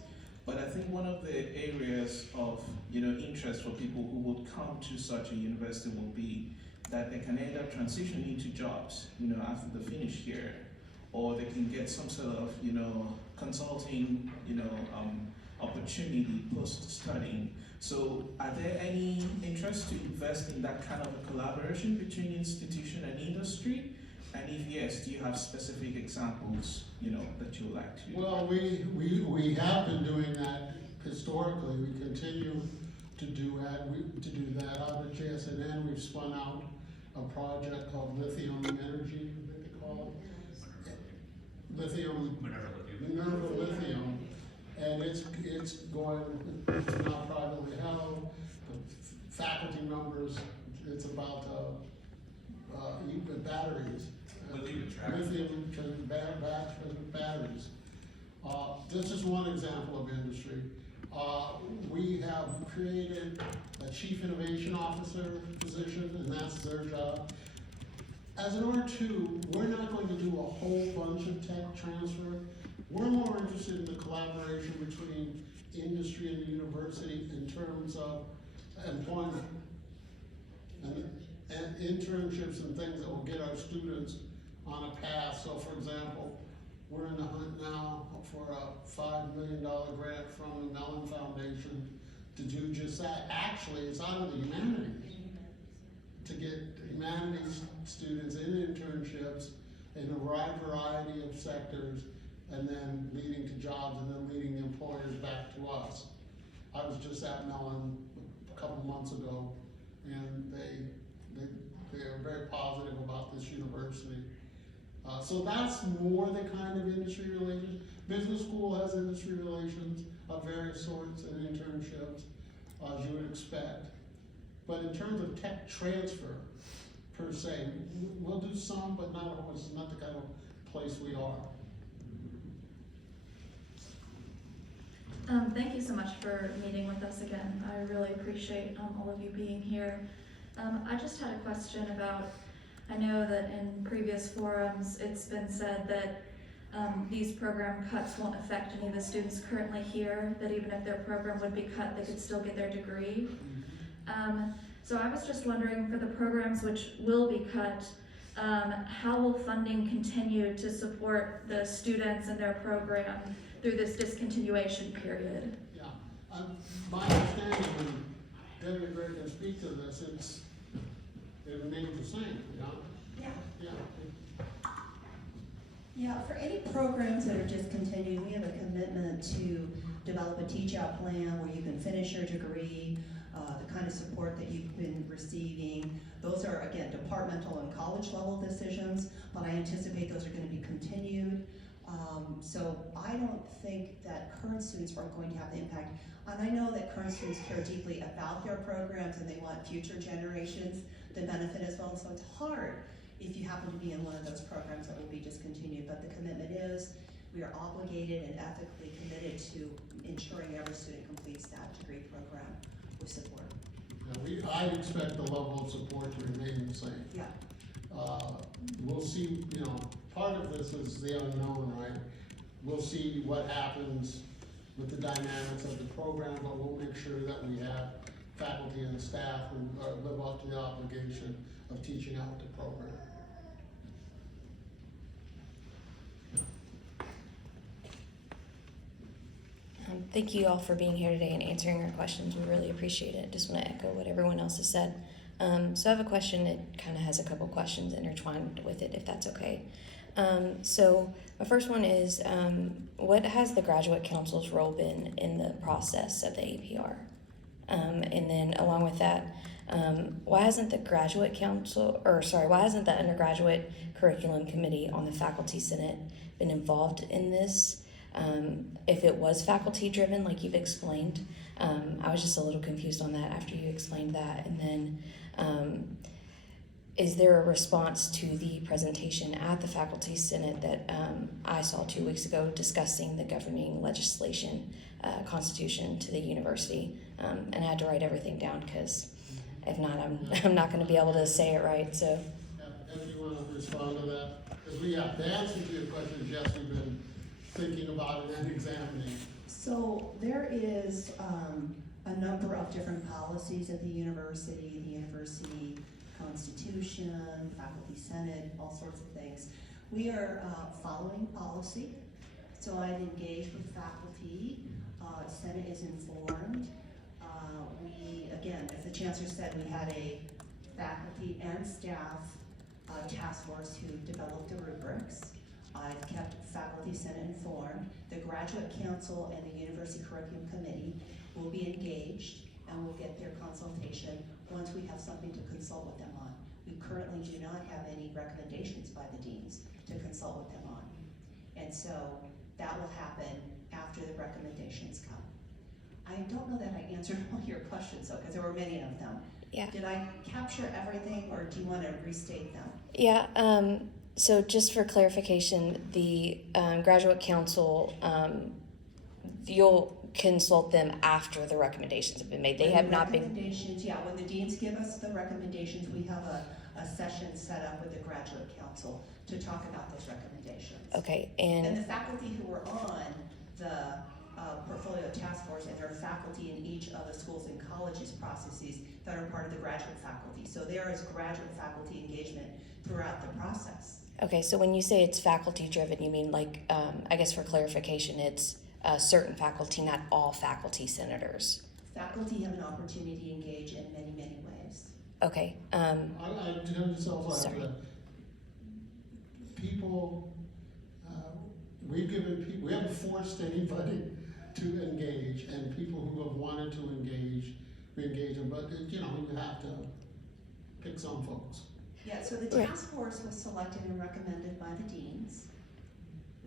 but I think one of the areas of interest for people who would come to such a university will be that they can either transition into jobs, after they finish here, or they can get some sort of, consulting, opportunity post-studying. So are there any interest to invest in that kind of a collaboration between institution and industry? And if yes, do you have specific examples, that you would like to? Well, we have been doing that historically. We continue to do that. Out at JSNN, we've spun out a project called Lithium Energy, I think they call it. Minerva Lithium. And it's now privately held. The faculty members, it's about batteries. Lithium batteries. This is one example of industry. We have created a chief innovation officer position, and that's their job. As an R2, we're not going to do a whole bunch of tech transfer. We're more interested in the collaboration between industry and the university in terms of employment and internships and things that will get our students on a path. So for example, we're in the hunt now for a $5 million grant from the Mellon Foundation to do just that. Actually, it's out of the humanities, to get humanities students in internships in a wide variety of sectors, and then leading to jobs, and then leading the employers back to us. I was just at Mellon a couple months ago, and they are very positive about this university. So that's more the kind of industry relations. Business school has industry relations of various sorts and internships, as you would expect. But in terms of tech transfer, per se, we'll do some, but not always, not the kind of place we are. Thank you so much for meeting with us again. I really appreciate all of you being here. I just had a question about, I know that in previous forums, it's been said that these program cuts won't affect any of the students currently here, that even if their program would be cut, they could still get their degree. So I was just wondering, for the programs which will be cut, how will funding continue to support the students and their program through this discontinuation period? Yeah, my understanding, and Debbie and Greg can speak to this, it remains the same, yeah? Yeah. Yeah. Yeah, for any programs that are discontinued, we have a commitment to develop a teach-out plan where you can finish your degree, the kind of support that you've been receiving. Those are, again, departmental and college level decisions, but I anticipate those are going to be continued. So I don't think that current students are going to have the impact. And I know that current students care deeply about their programs and they want future generations to benefit as well. So it's hard if you happen to be in one of those programs that will be discontinued. But the commitment is, we are obligated and ethically committed to ensuring every student completes that degree program with support. Yeah, I'd expect the level of support to remain the same. Yeah. We'll see, part of this is the unknown, right? We'll see what happens with the dynamics of the program, but we'll make sure that we have faculty and staff who live up to the obligation of teaching out the program. Thank you all for being here today and answering our questions. We really appreciate it. Just want to echo what everyone else has said. So I have a question. It kind of has a couple questions intertwined with it, if that's okay. So my first one is, what has the Graduate Council's role been in the process of the APR? And then along with that, why hasn't the Graduate Council, why hasn't the Undergraduate Curriculum Committee on the Faculty Senate been involved in this? If it was faculty driven, like you've explained, I was just a little confused on that after you explained that. And then, is there a response to the presentation at the Faculty Senate that I saw 2 weeks ago discussing the governing legislation constitution to the university? And I had to write everything down because if not, I'm not going to be able to say it right. So, If you want to respond to that, because the answer to your question is yes, we've been thinking about it and examining. So there is a number of different policies at the university constitution, faculty senate, all sorts of things. We are following policy, so I've engaged with faculty. Senate is informed. Again, as the chancellor said, we had a faculty and staff task force who developed the rubrics. I've kept faculty senate informed. The Graduate Council and the University Curriculum Committee will be engaged and will get their consultation once we have something to consult with them on. We currently do not have any recommendations by the deans to consult with them on. And so that will happen after the recommendations come. I don't know that I answered all your questions though, because there were many of them. yeah. Did I capture everything or do you want to restate them? Yeah, so just for clarification, the Graduate Council, you'll consult them after the recommendations have been made. They When have the not been. recommendations, yeah, when the deans give us the recommendations, we have a session set up with the graduate council to talk about those recommendations. Okay, And the faculty who were on the portfolio task force, and there are faculty in each of the schools and colleges processes that are part of the graduate faculty. So there is graduate faculty engagement throughout the process. okay, so when you say it's faculty driven, you mean like, I guess for clarification, it's certain faculty, not all faculty senators. Faculty have an opportunity to engage in many, many ways. Okay, I tell yourself like Sorry. people, we haven't forced anybody to engage, and people who have wanted to engage, we engage them, but you have to pick some folks. Yeah, so the Right. task force was selected and recommended by the deans.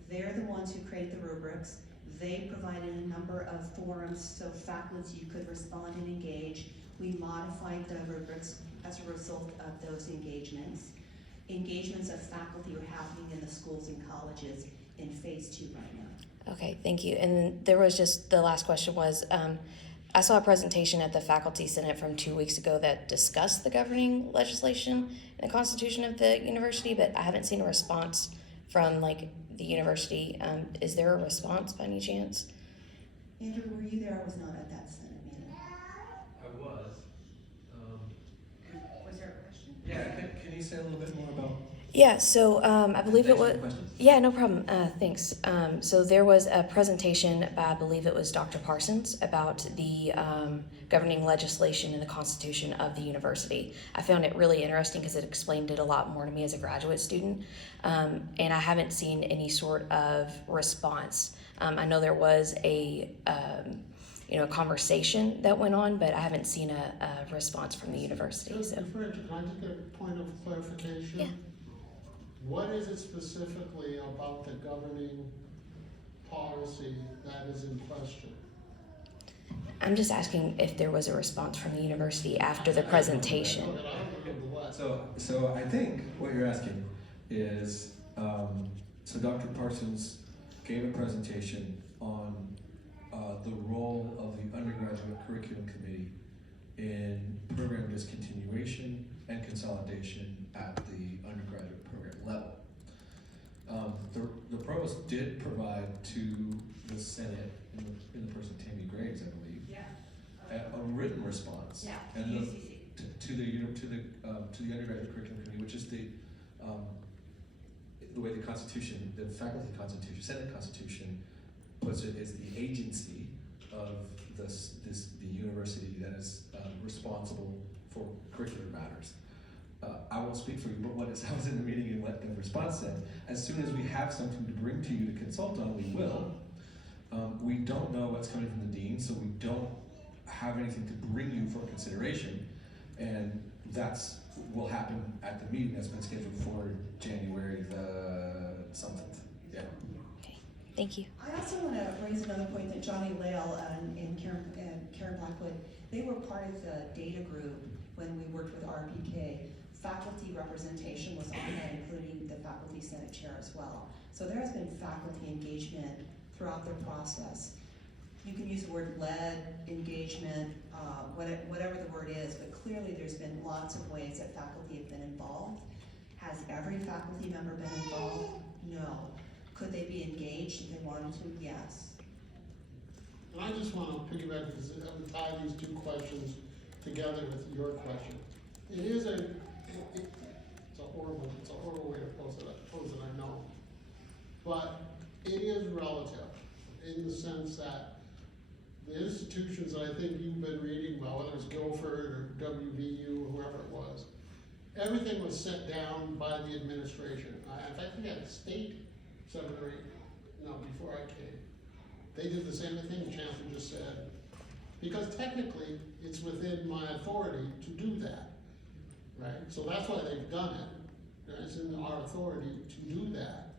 They're the ones who create the rubrics. They provided a number of forums so faculty could respond and engage. We modified the rubrics as a result of those engagements. Engagements of faculty are happening in the schools and colleges in phase 2 right now. okay, thank you. And then there was just, the last question was, I saw a presentation at the Faculty Senate from 2 weeks ago that discussed the governing legislation and the constitution of the university, but I haven't seen a response from like the university. Is there a response by any chance? Andrew, were you there? I was not at that Senate meeting. I was. Was there a question? Yeah, can you say a little bit more about? Yeah, so I believe it Thanks for was. the questions. Yeah, no problem. Thanks. So there was a presentation by, I believe it was Dr. Parsons, about the governing legislation and the constitution of the university. I found it really interesting because it explained it a lot more to me as a graduate student, and I haven't seen any sort of response. I know there was a conversation that went on, but I haven't seen a response from the university. Just So can I just get a point of clarification? Yeah. What is it specifically about the governing policy that is in question? I'm just asking if there was a response from the university after the presentation. I don't remember what. So I think what you're asking is, so Dr. Parsons gave a presentation on the role of the undergraduate curriculum committee in program discontinuation and consolidation at the undergraduate program level. The provost did provide to the Senate, in the person Tammy Graves, I believe, a written response. Yeah, And UCC. to the undergraduate curriculum committee, which is the way the Constitution, the faculty Constitution, Senate Constitution puts it, is the agency of the university that is responsible for curricular matters. I won't speak for you, but I was in the meeting and what the response said. As soon as we have something to bring to you to consult on, we will. We don't know what's coming from the dean, so we don't have anything to bring you for consideration, and that's will happen at the meeting that's been scheduled for January the something. Yeah. Okay, thank you. I also want to raise another point that Johnny Lale and Karen Blackwood, they were part of the data group when we worked with RPK. Faculty representation was on that, including the faculty senate chair as well. So there has been faculty engagement throughout the process. You can use the word led, engagement, whatever the word is, but clearly there's been lots of ways that faculty have been involved. Has every faculty member been involved? No. Could they be engaged if they wanted to? Yes. And I just want to piggyback because I would tie these two questions together with your question. It's a horrible way to pose it, I know. But it is relative in the sense that the institutions that I think you've been reading about, whether it's Guilford or WVU or whoever it was, everything was set down by the administration. In fact, we had a state 7 or 8, no, before I came. They did the same thing, the chancellor just said, because technically it's within my authority to do that, right? So that's why they've done it. It's in our authority to do that.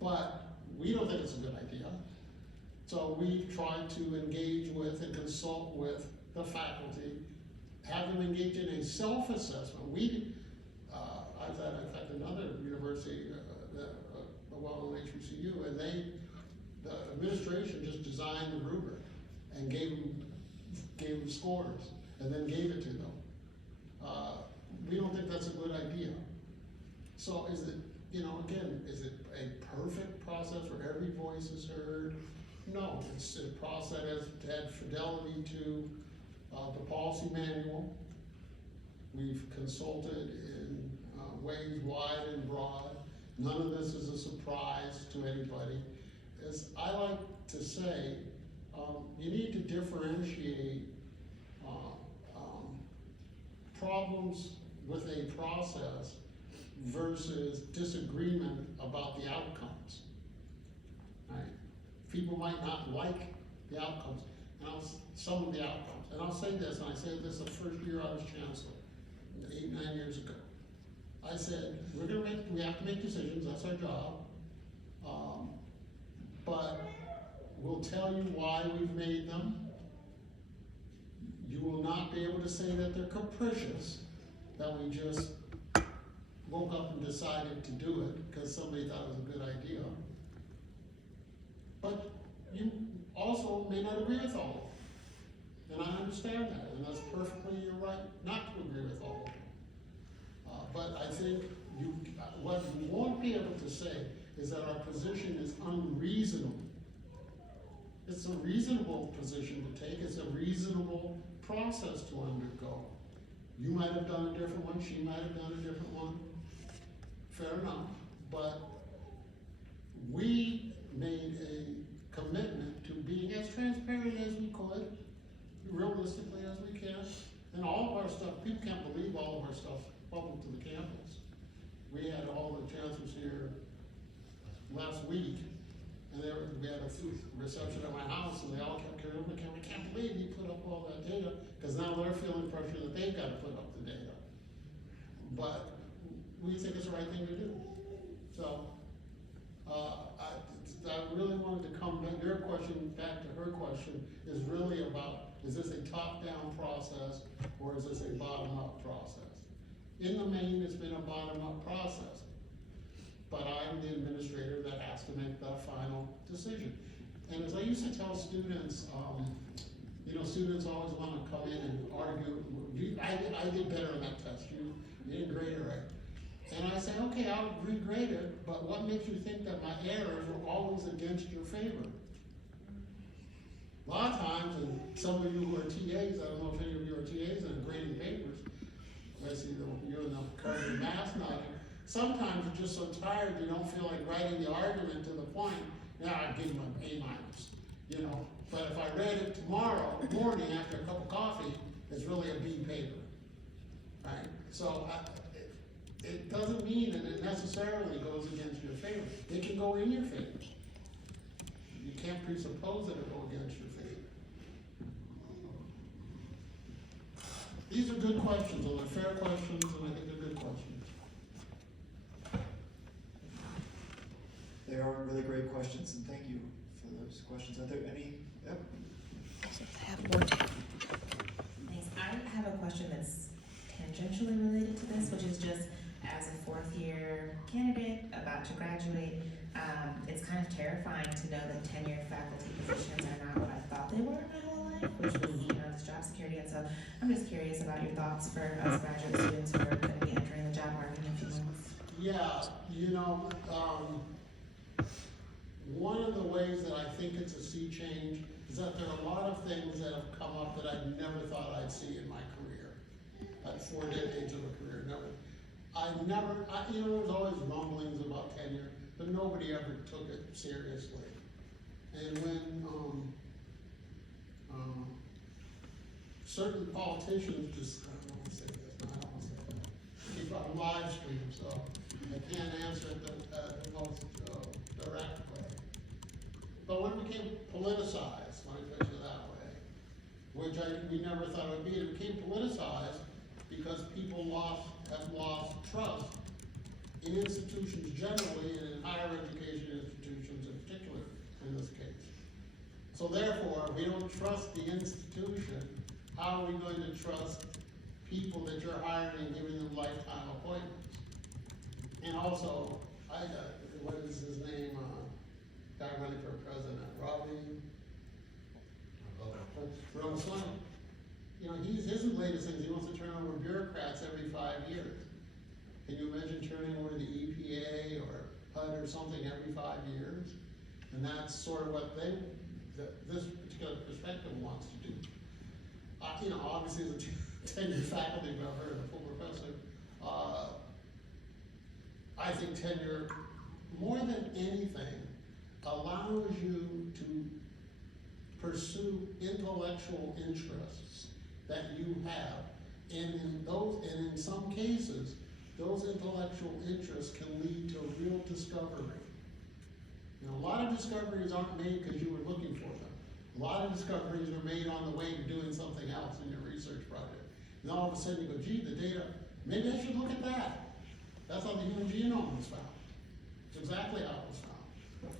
But we don't think it's a good idea. So we've tried to engage with and consult with the faculty, have them engage in a self-assessment. I was at, in fact, another university, a well-known HBCU, and the administration just designed the rubric and gave them scores, and then gave it to them. we don't think that's a good idea. So is it, you know, again, is it a perfect process where every voice is heard? No, it's a process that has had fidelity to the policy manual. We've consulted in ways wide and broad. None of this is a surprise to anybody. As I like to say, you need to differentiate problems with a process versus disagreement about the outcomes. Right? People might not like the outcomes, and some of the outcomes. And I'll say this, and I said this the first year I was chancellor, 8, 9 years ago. I said, we have to make decisions, that's our job. But we'll tell you why we've made them. You will not be able to say that they're capricious, that we just woke up and decided to do it because somebody thought it was a good idea. But you also may not agree with all of them. And I understand that, and that's perfectly your right not to agree with all of them. But I think what you won't be able to say is that our position is unreasonable. It's a reasonable position to take, it's a reasonable process to undergo. You might have done a different one, she might have done a different one. Fair enough, but we made a commitment to being as transparent as we could, realistically as we can, and all of our stuff, people can't believe all of our stuff public to the campus. We had all the chancellors here last week, and we had a food reception at my house, and they all kept carrying on, we can't believe you put up all that data, because now they're feeling pressure that they've got to put up the data. But we think it's the right thing to do. So, I really wanted to come back, your question, back to her question, is really about, is this a top-down process, or is this a bottom-up process? In the main, it's been a bottom-up process. But I'm the administrator that has to make the final decision. And as I used to tell students, you know, students always want to come in and argue. I did better on that test. You didn't grade it right. And I say, okay, I'll regrade it, but what makes you think that my errors were always against your favor? A lot of times, and some of you who are TAs, I don't know if any of you are TAs and are grading papers, I see you and the current math nodding. Sometimes you're just so tired you don't feel like writing the argument to the point, yeah, I'd give them an A-, you know. But if I read it tomorrow morning after a cup of coffee, it's really a B paper, right? So it doesn't mean that it necessarily goes against your favor. It can go in your favor. You can't presuppose that it'll go against your favor. These are good questions, and they're fair questions, and I think they're good questions. They are really great questions, and thank you for those questions. Are there any? Yep. I have one. Thanks. I have a question that's tangentially related to this, which is just as a fourth-year candidate about to graduate, it's kind of terrifying to know that tenured faculty positions are not what I thought they were my whole life, which was, you know, this job security. And so I'm just curious about your thoughts for us graduate students who are going to be entering the job market in a few months. Yeah, you know, one of the ways that I think it's a sea change is that there are a lot of things that have come up that I never thought I'd see in my career. Like 4 decades of a career, you know, there's always rumblings about tenure, but nobody ever took it seriously. And when certain politicians just, I don't want to say this, I don't want to say that, keep on live stream, so I can't answer it the most direct way. But when it became politicized, let me put it that way, which we never thought it would be, it became politicized because people have lost trust in institutions generally and in higher education institutions in particular in this case. So therefore, if we don't trust the institution, how are we going to trust people that you're hiring and giving them lifetime appointments? And also, what is his name, guy running for president, Ramaswamy. You know, his latest thing is he wants to turn over bureaucrats every 5 years. Can you imagine turning over the EPA or HUD or something every 5 years? And that's sort of what this particular perspective wants to do. You know, obviously as a tenured faculty member and a full professor, I think tenure, more than anything, allows you to pursue intellectual interests that you have. And in some cases, those intellectual interests can lead to real discovery. You know, a lot of discoveries aren't made because you were looking for them. A lot of discoveries are made on the way to doing something else in your research project. And all of a sudden you go, gee, the data, maybe I should look at that. That's how the human genome was found. It's exactly how it was found.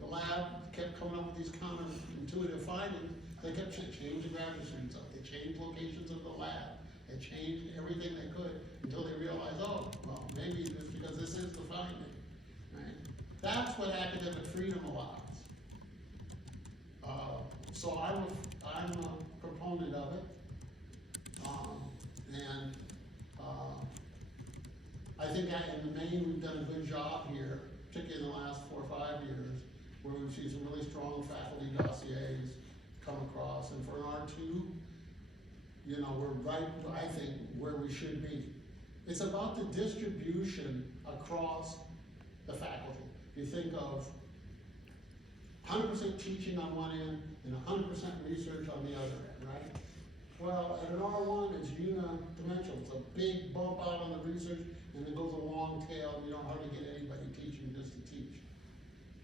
The lab kept coming up with these counterintuitive findings. They kept changing graduate students up. They changed locations of the lab. They changed everything they could until they realized, oh, well, maybe it's because this is the finding, right? That's what academic freedom allows. So I'm a proponent of it. I think in the main we've done a good job here, particularly in the last 4 or 5 years, where we've seen some really strong faculty dossiers come across. And for an R2, you know, we're right, I think, where we should be. It's about the distribution across the faculty. If you think of 100% teaching on one end and 100% research on the other end, right? Well, at an R1, it's unidimensional. It's a big bump out on the research, and it goes a long tail, and you don't hardly get anybody teaching just to teach.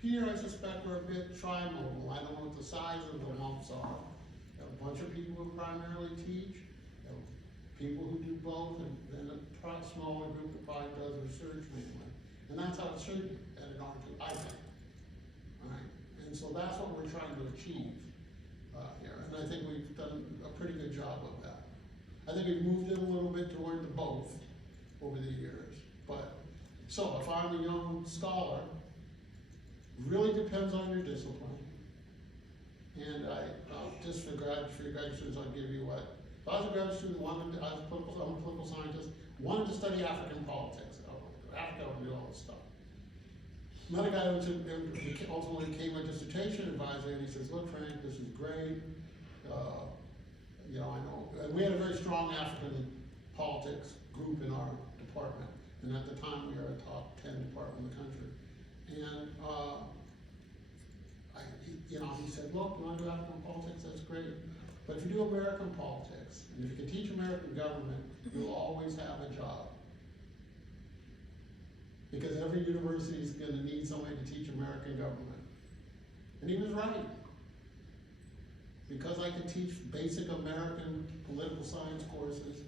Here, I suspect we're a bit trimodal. I don't know what the size of the lumps are. You have a bunch of people who primarily teach, you have people who do both, and then a smaller group that probably does research mainly. And that's how it should be at an R2, I think. All right? And so that's what we're trying to achieve here. And I think we've done a pretty good job of that. I think we've moved it a little bit toward the both over the years. But, so if I'm a young scholar, really depends on your discipline. And just for graduate students, I'll give you what. If I was a graduate student, I'm a political scientist, wanted to study African politics. Africa would do all this stuff. Another guy who ultimately became a dissertation advisor, and he says, look, Frank, this is great. You know, I know, and we had a very strong African politics group in our department. And at the time, we were a top 10 department in the country. And he said, look, you want to do African politics? That's great. But if you do American politics, and if you can teach American government, you'll always have a job. Because every university is going to need somebody to teach American government. And he was right. Because I could teach basic American political science courses,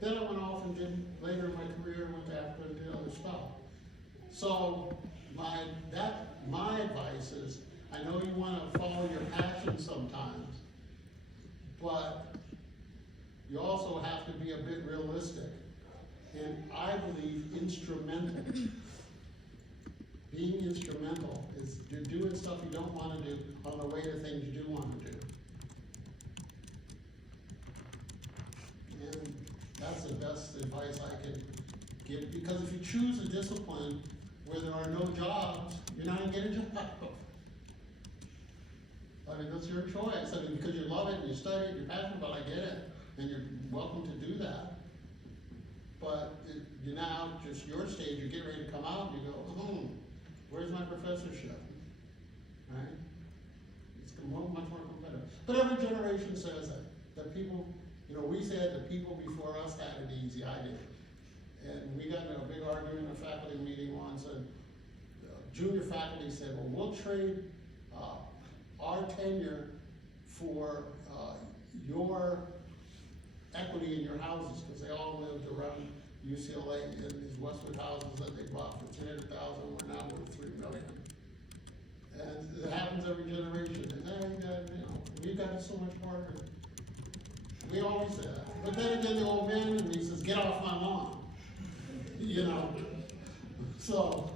then I went off and did, later in my career, went to Africa and did other stuff. So my advice is, I know you want to follow your passion sometimes, but you also have to be a bit realistic. And I believe instrumental. Being instrumental is you're doing stuff you don't want to do on the way to things you do want to do. And that's the best advice I can give, because if you choose a discipline where there are no jobs, you're not going to get a job. I mean, that's your choice. I mean, because you love it and you study it, you're passionate about it, I get it, and you're welcome to do that. But you're now just your stage, you get ready to come out and you go, where's my professorship? Right? It's much more competitive. But every generation says that people, you know, we said that people before us had it easy, I did. And we got in a big argument in a faculty meeting once, and junior faculty said, well, we'll trade our tenure for your equity in your houses, because they all lived around UCLA in these Westwood houses that they bought for $300,000, we're now worth $3 million. And it happens every generation. And we've got it so much harder. We always say that. But then again, the old man in me says, get off my lawn. You know? So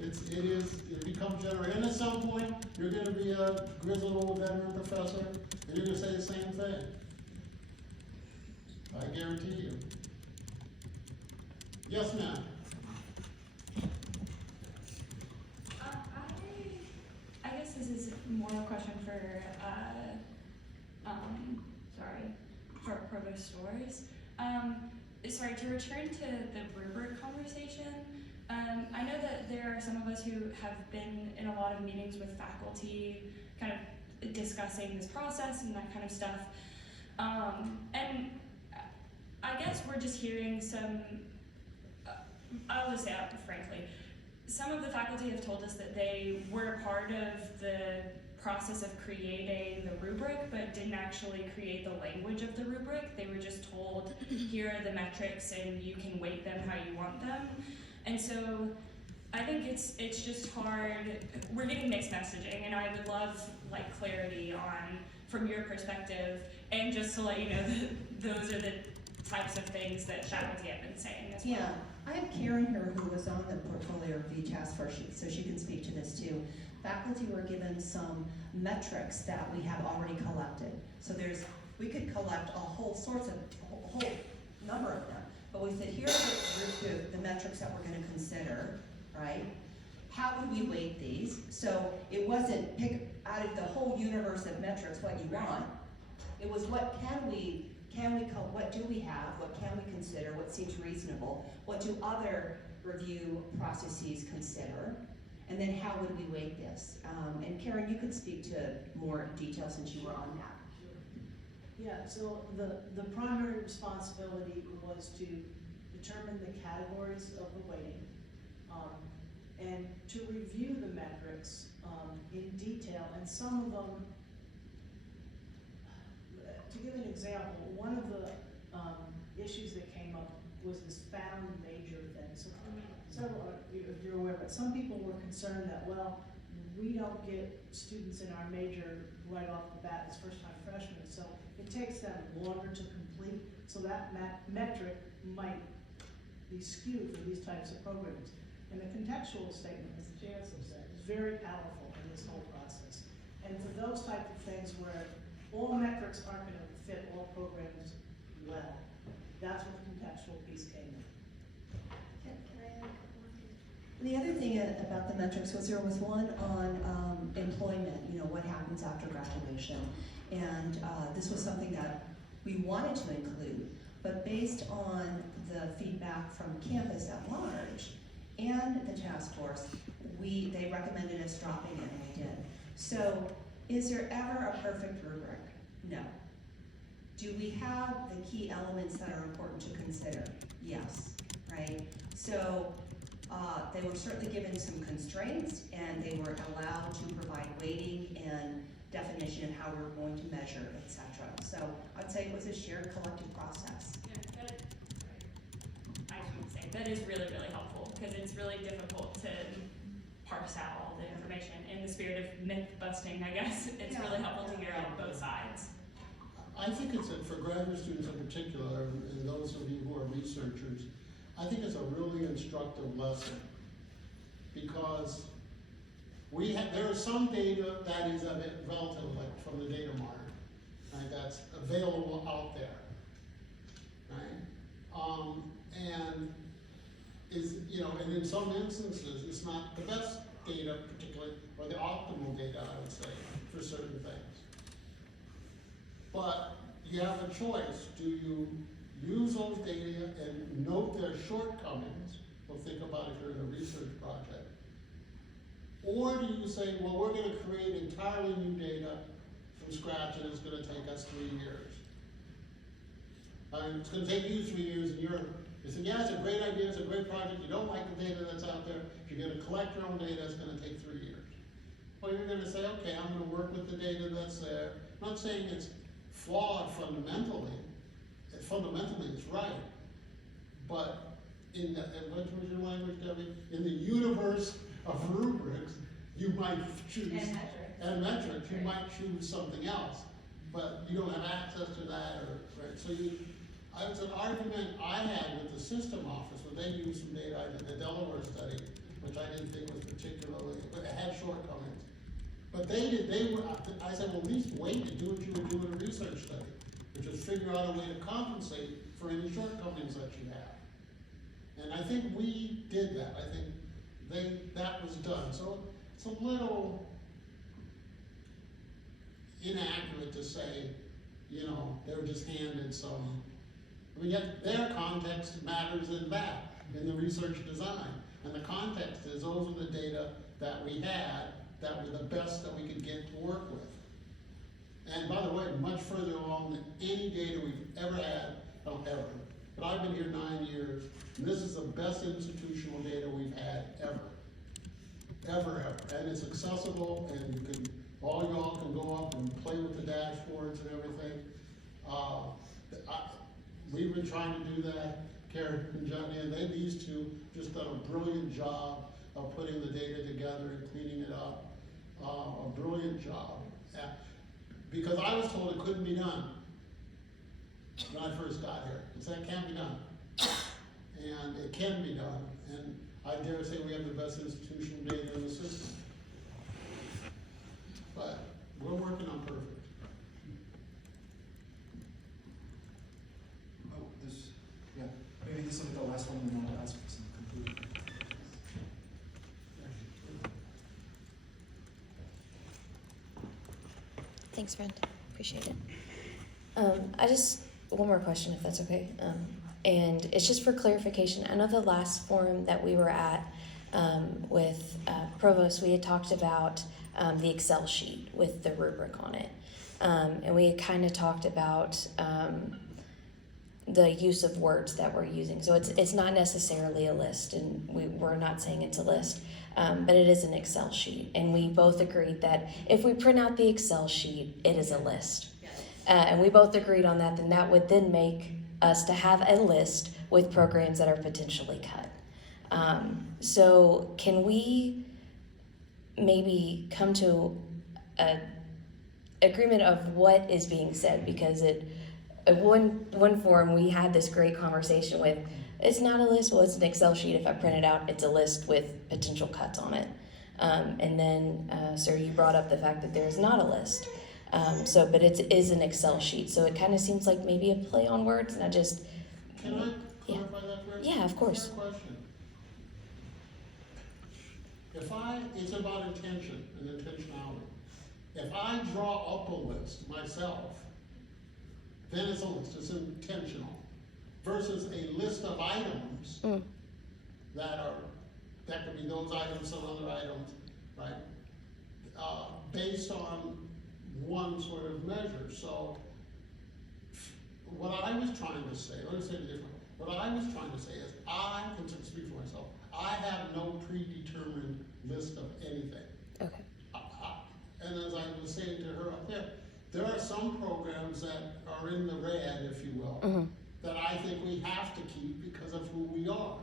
it becomes generational. And at some point, you're going to be a grizzled old veteran professor, and you're going to say the same thing. I guarantee you. Yes, ma'am. I guess this is more a question for, for Provost Stores. Sorry, to return to the rubric conversation, I know that there are some of us who have been in a lot of meetings with faculty, kind of discussing this process and that kind of stuff. And I guess we're just hearing some, I'll just say it frankly, some of the faculty have told us that they were a part of the process of creating the rubric, but didn't actually create the language of the rubric. They were just told, here are the metrics and you can weight them how you want them. And so I think it's just hard. We're getting mixed messaging, and I would love like clarity on, from your perspective, and just to let you know that those are the types of things that faculty have been saying as well. Yeah, I have Karen here who was on the portfolio review task force, so she can speak to this too. Faculty were given some metrics that we have already collected. So we could collect a whole number of them, but we said, here are the metrics that we're gonna consider, right? How do we weight these? So it wasn't pick out of the whole universe of metrics what you want. It was what what do we have, what can we consider, what seems reasonable, what do other review processes consider, and then how would we weight this? And Karen, you could speak to more detail since you were on that. Yeah, so the primary responsibility was to determine the categories of the weighting, and to review the metrics in detail, and some of them, to give an example, one of the issues that came up was this found major thing. So several, if you're aware, but some people were concerned that, well, we don't get students in our major right off the bat as first-time freshmen, so it takes them longer to complete, so that metric might be skewed for these types of programs. And the contextual statement, as the chancellor said, is very powerful in this whole process. And for those type of things where all metrics aren't going to fit all programs well, that's what the contextual piece came in. The other thing about the metrics was there was one on employment, what happens after graduation. And this was something that we wanted to include, but based on the feedback from campus at large and the task force, they recommended us dropping it, and we did. So is there ever a perfect rubric? No. Do we have the key elements that are important to consider? Yes, right? So they were certainly given some constraints, and they were allowed to provide weighting and definition of how we were going to measure, etc. So I'd say it was a shared collective process. Yeah, I should say that is really, really helpful, because it's really difficult to parse out all the information. In the spirit of myth busting, I guess, it's really helpful to hear both sides. I think for graduate students in particular, and those of you who are researchers, I think it's a really instructive lesson, because there is some data that is relative, like from the data mart, right? That's available out there, right? And and in some instances, it's not the best data, particularly, or the optimal data, I would say, for certain things. But you have a choice. Do you use those data and note their shortcomings? Well, think about if you're in a research project. Or do you say, well, we're going to create entirely new data from scratch, and it's going to take us 3 years. It's going to take you 3 years, and you're saying, yeah, it's a great idea, it's a great project, you don't like the data that's out there, if you're going to collect your own data, it's going to take 3 years. Well, you're going to say, okay, I'm going to work with the data that's there. I'm not saying it's flawed fundamentally. Fundamentally, it's right. But what was your language, Debbie? In the universe of rubrics, you might choose, and metrics, you might choose something else. But you don't have access to that, right? So it was an argument I had with the system office, when they used some data. I did the Delaware study, which I didn't think was particularly, but it had shortcomings. But I said, well, at least wait to do what you would do in a research study, which is figure out a way to compensate for any shortcomings that you have. And I think we did that. I think that was done. So it's a little inaccurate to say, you know, they were just handed some. I mean, yet their context matters in that, in the research design. And the context is those were the data that we had that were the best that we could get to work with. And by the way, much further along than any data we've ever had, ever. But I've been here 9 years, and this is the best institutional data we've had ever. Ever. And it's accessible, and you can, all y'all can go up and play with the dashboards and everything. We've been trying to do that, Karen and Johnny, and these two just done a brilliant job of putting the data together and cleaning it up. A brilliant job. Because I was told it couldn't be done when I first got here. It said it can't be done. And it can be done. And I dare say we have the best institutional data in the system. But we're working on perfect. Oh, yeah, maybe this will be the last one, and then I'll ask for some concluding. Thanks, friend. Appreciate it. One more question, if that's okay. And it's just for clarification. I know the last forum that we were at with Provost, we had talked about the Excel sheet with the rubric on it. And we had kind of talked about the use of words that we're using. So it's not necessarily a list, and we're not saying it's a list, but it is an Excel sheet. And we both agreed that if we print out the Excel sheet, it is a list. And we both agreed on that, then that would then make us to have a list with programs that are potentially cut. So can we maybe come to an agreement of what is being said? Because one forum we had this great conversation with, it's not a list, well, it's an Excel sheet. If I print it out, it's a list with potential cuts on it. And then, sir, you brought up the fact that there's not a list. But it is an Excel sheet, so it kind of seems like maybe a play on words, and I just... Can I clarify that for you? Yeah, of course. Question. It's about intention and intentionality. If I draw up a list myself, then it's a list, it's intentional. Versus a list of items that could be those items, some other items, right? Based on one sort of measure. So what I was trying to say, let me say it differently. What I was trying to say is I can speak for myself. I have no predetermined list of anything. Okay. And as I was saying to her up there are some programs that are in the red, if you will, that I think we have to keep because of who we are.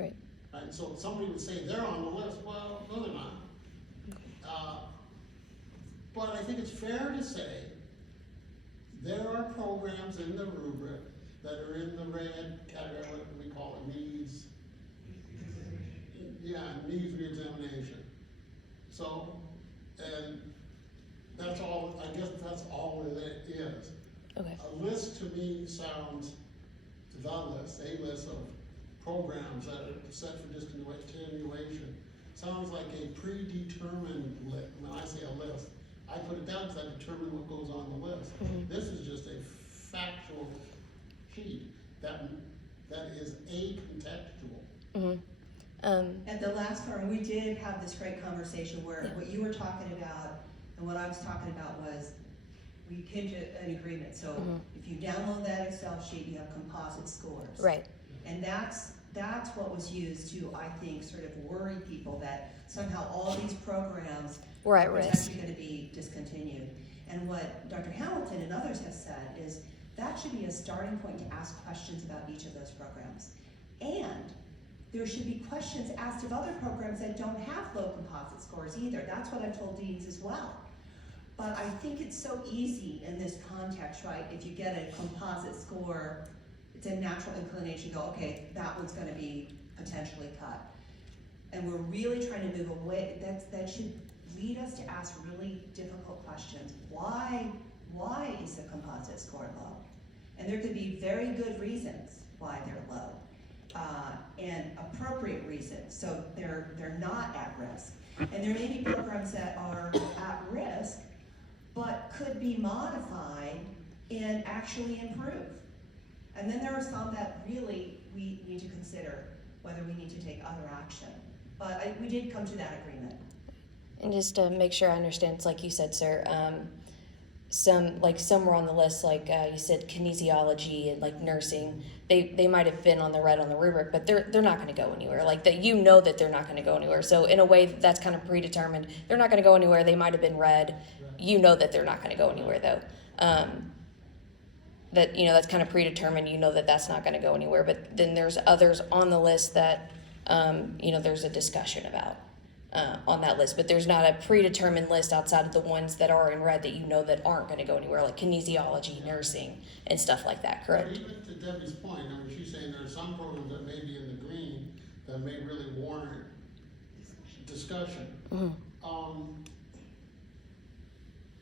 Right. Right? So somebody would say they're on the list. Well, no, they're not. But I think it's fair to say there are programs in the rubric that are in the red category, what do we call it, needs? Yeah, needs reexamination. So, and that's all, I guess that's all it is. Okay. A list to me sounds, a list of programs that are set for discontinuation. Sounds like a predetermined list. When I say a list, I put it down because I determine what goes on the list. This is just a factual sheet that is acontextual. At the last forum, we did have this great conversation where what you were talking about and what I was talking about was we came to an agreement. So if you download that Excel sheet, you have composite scores. Right. And that's what was used to, I think, sort of worry people that somehow all these programs We're at are risk. actually going to be discontinued. And what Dr. Hamilton and others have said is that should be a starting point to ask questions about each of those programs. And there should be questions asked of other programs that don't have low composite scores either. That's what I've told deans as well. But I think it's so easy in this context, right? If you get a composite score, it's a natural inclination to go, okay, that one's going to be potentially cut. And we're really trying to move away. That should lead us to ask really difficult questions. Why is the composite score low? And there could be very good reasons why they're low. and appropriate reasons, so they're not at risk. And there may be programs that are at risk, but could be modified and actually improve. And then there are some that really we need to consider whether we need to take other action. But we did come to that agreement. And just to make sure I understand, it's like you said, sir, some were on the list, like you said, kinesiology and like nursing. They might have been on the rubric, but they're not going to go anywhere. Like that, you know that they're not going to go anywhere. So in a way, that's kind of predetermined. They're not going to go anywhere. They might have been read. You know that they're not going to go anywhere though. That that's kind of predetermined. You know that that's not going to go anywhere. But then there's others on the list that there's a discussion about. On that list, but there's not a predetermined list outside of the ones that are in red that that aren't going to go anywhere, like kinesiology, nursing, and stuff like that, correct? But even to Debbie's point, I mean, she's saying there are some programs that may be in the green that may really warrant discussion. Mm-hmm.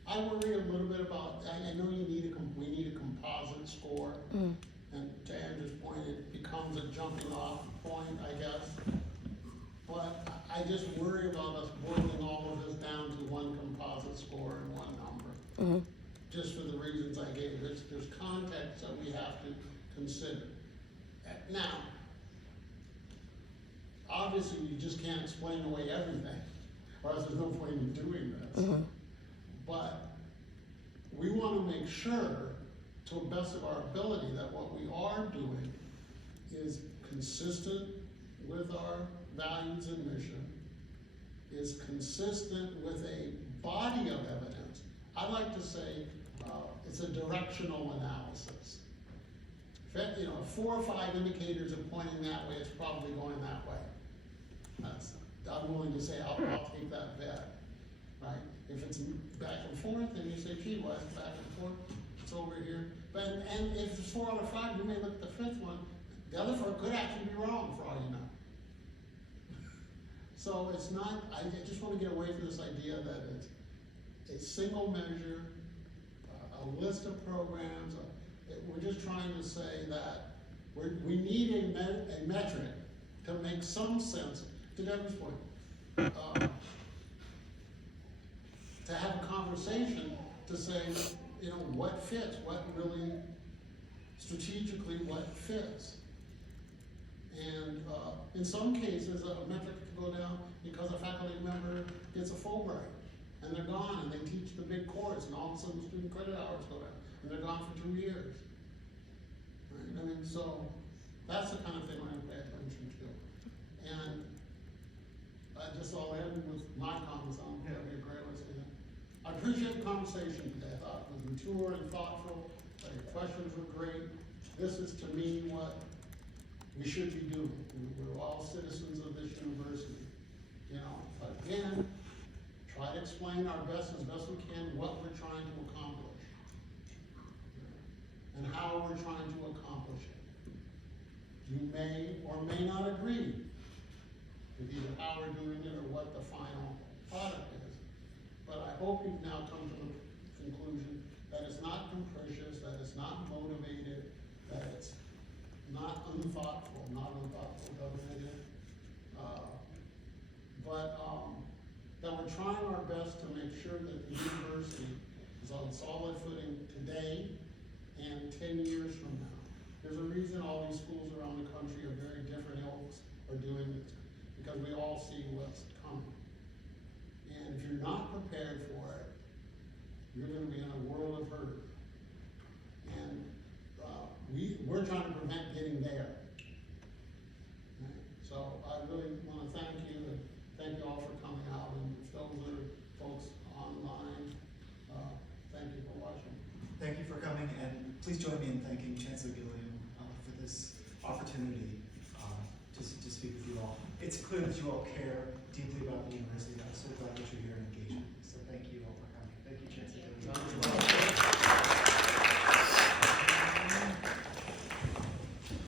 I worry a little bit about, I know we need a composite score, Mm-hmm. and to Andrew's point, it becomes a jumping off point, I guess. But I just worry about us boiling all of this down to one composite score and one number. Mm-hmm. Just for the reasons I gave. There's context that we have to consider. Now, obviously you just can't explain away everything, or else there's no point in doing this. Mm-hmm. But we want to make sure, to the best of our ability, that what we are doing is consistent with our values and mission, is consistent with a body of evidence. I like to say it's a directional analysis. If 4 or 5 indicators are pointing that way, it's probably going that way. I'm willing to say I'll take that bet, right? If it's back and forth, then you say, gee, why is it back and forth? It's over here. And if it's 4 out of 5, you may look at the 5th one. The other 4 could actually be wrong, for all you know. So it's not, I just want to get away from this idea that it's a single measure, a list of programs. We're just trying to say that we need a metric to make some sense, to Debbie's point. To have a conversation to say, what fits, what really, strategically, what fits. And in some cases, a metric could go down because a faculty member gets a Fulbright, and they're gone, and they teach the big course, and all of a sudden student credit hours go down, and they're gone for 2 years. Right? I mean, so that's the kind of thing we're going to pay attention to. And I'll end with my comments on Debbie Grayless. I appreciate the conversation today. I thought it was mature and thoughtful. The questions were great. This is, to me, what we should be doing. We're all citizens of this university. But again, try to explain as best we can what we're trying to accomplish. And how we're trying to accomplish it. You may or may not agree with either how we're doing it or what the final product is. But I hope you've now come to the conclusion that it's not capricious, that it's not motivated, that it's not unthoughtful, W-A-N, but that we're trying our best to make sure that the university is on solid footing today and 10 years from now. There's a reason all these schools around the country of very different ilks are doing this, because we all see what's coming. And if you're not prepared for it, you're going to be in a world of hurt. And we're trying to prevent getting there. Right? So I really want to thank you, and thank you all for coming out. And if those are folks online, thank you for watching. Thank you for coming, and please join me in thanking Chancellor Gilliam for this opportunity to speak with you all. It's clear that you all care deeply about the university. I'm so glad that you're here and engaged. So thank you all for coming. Thank you, Chancellor.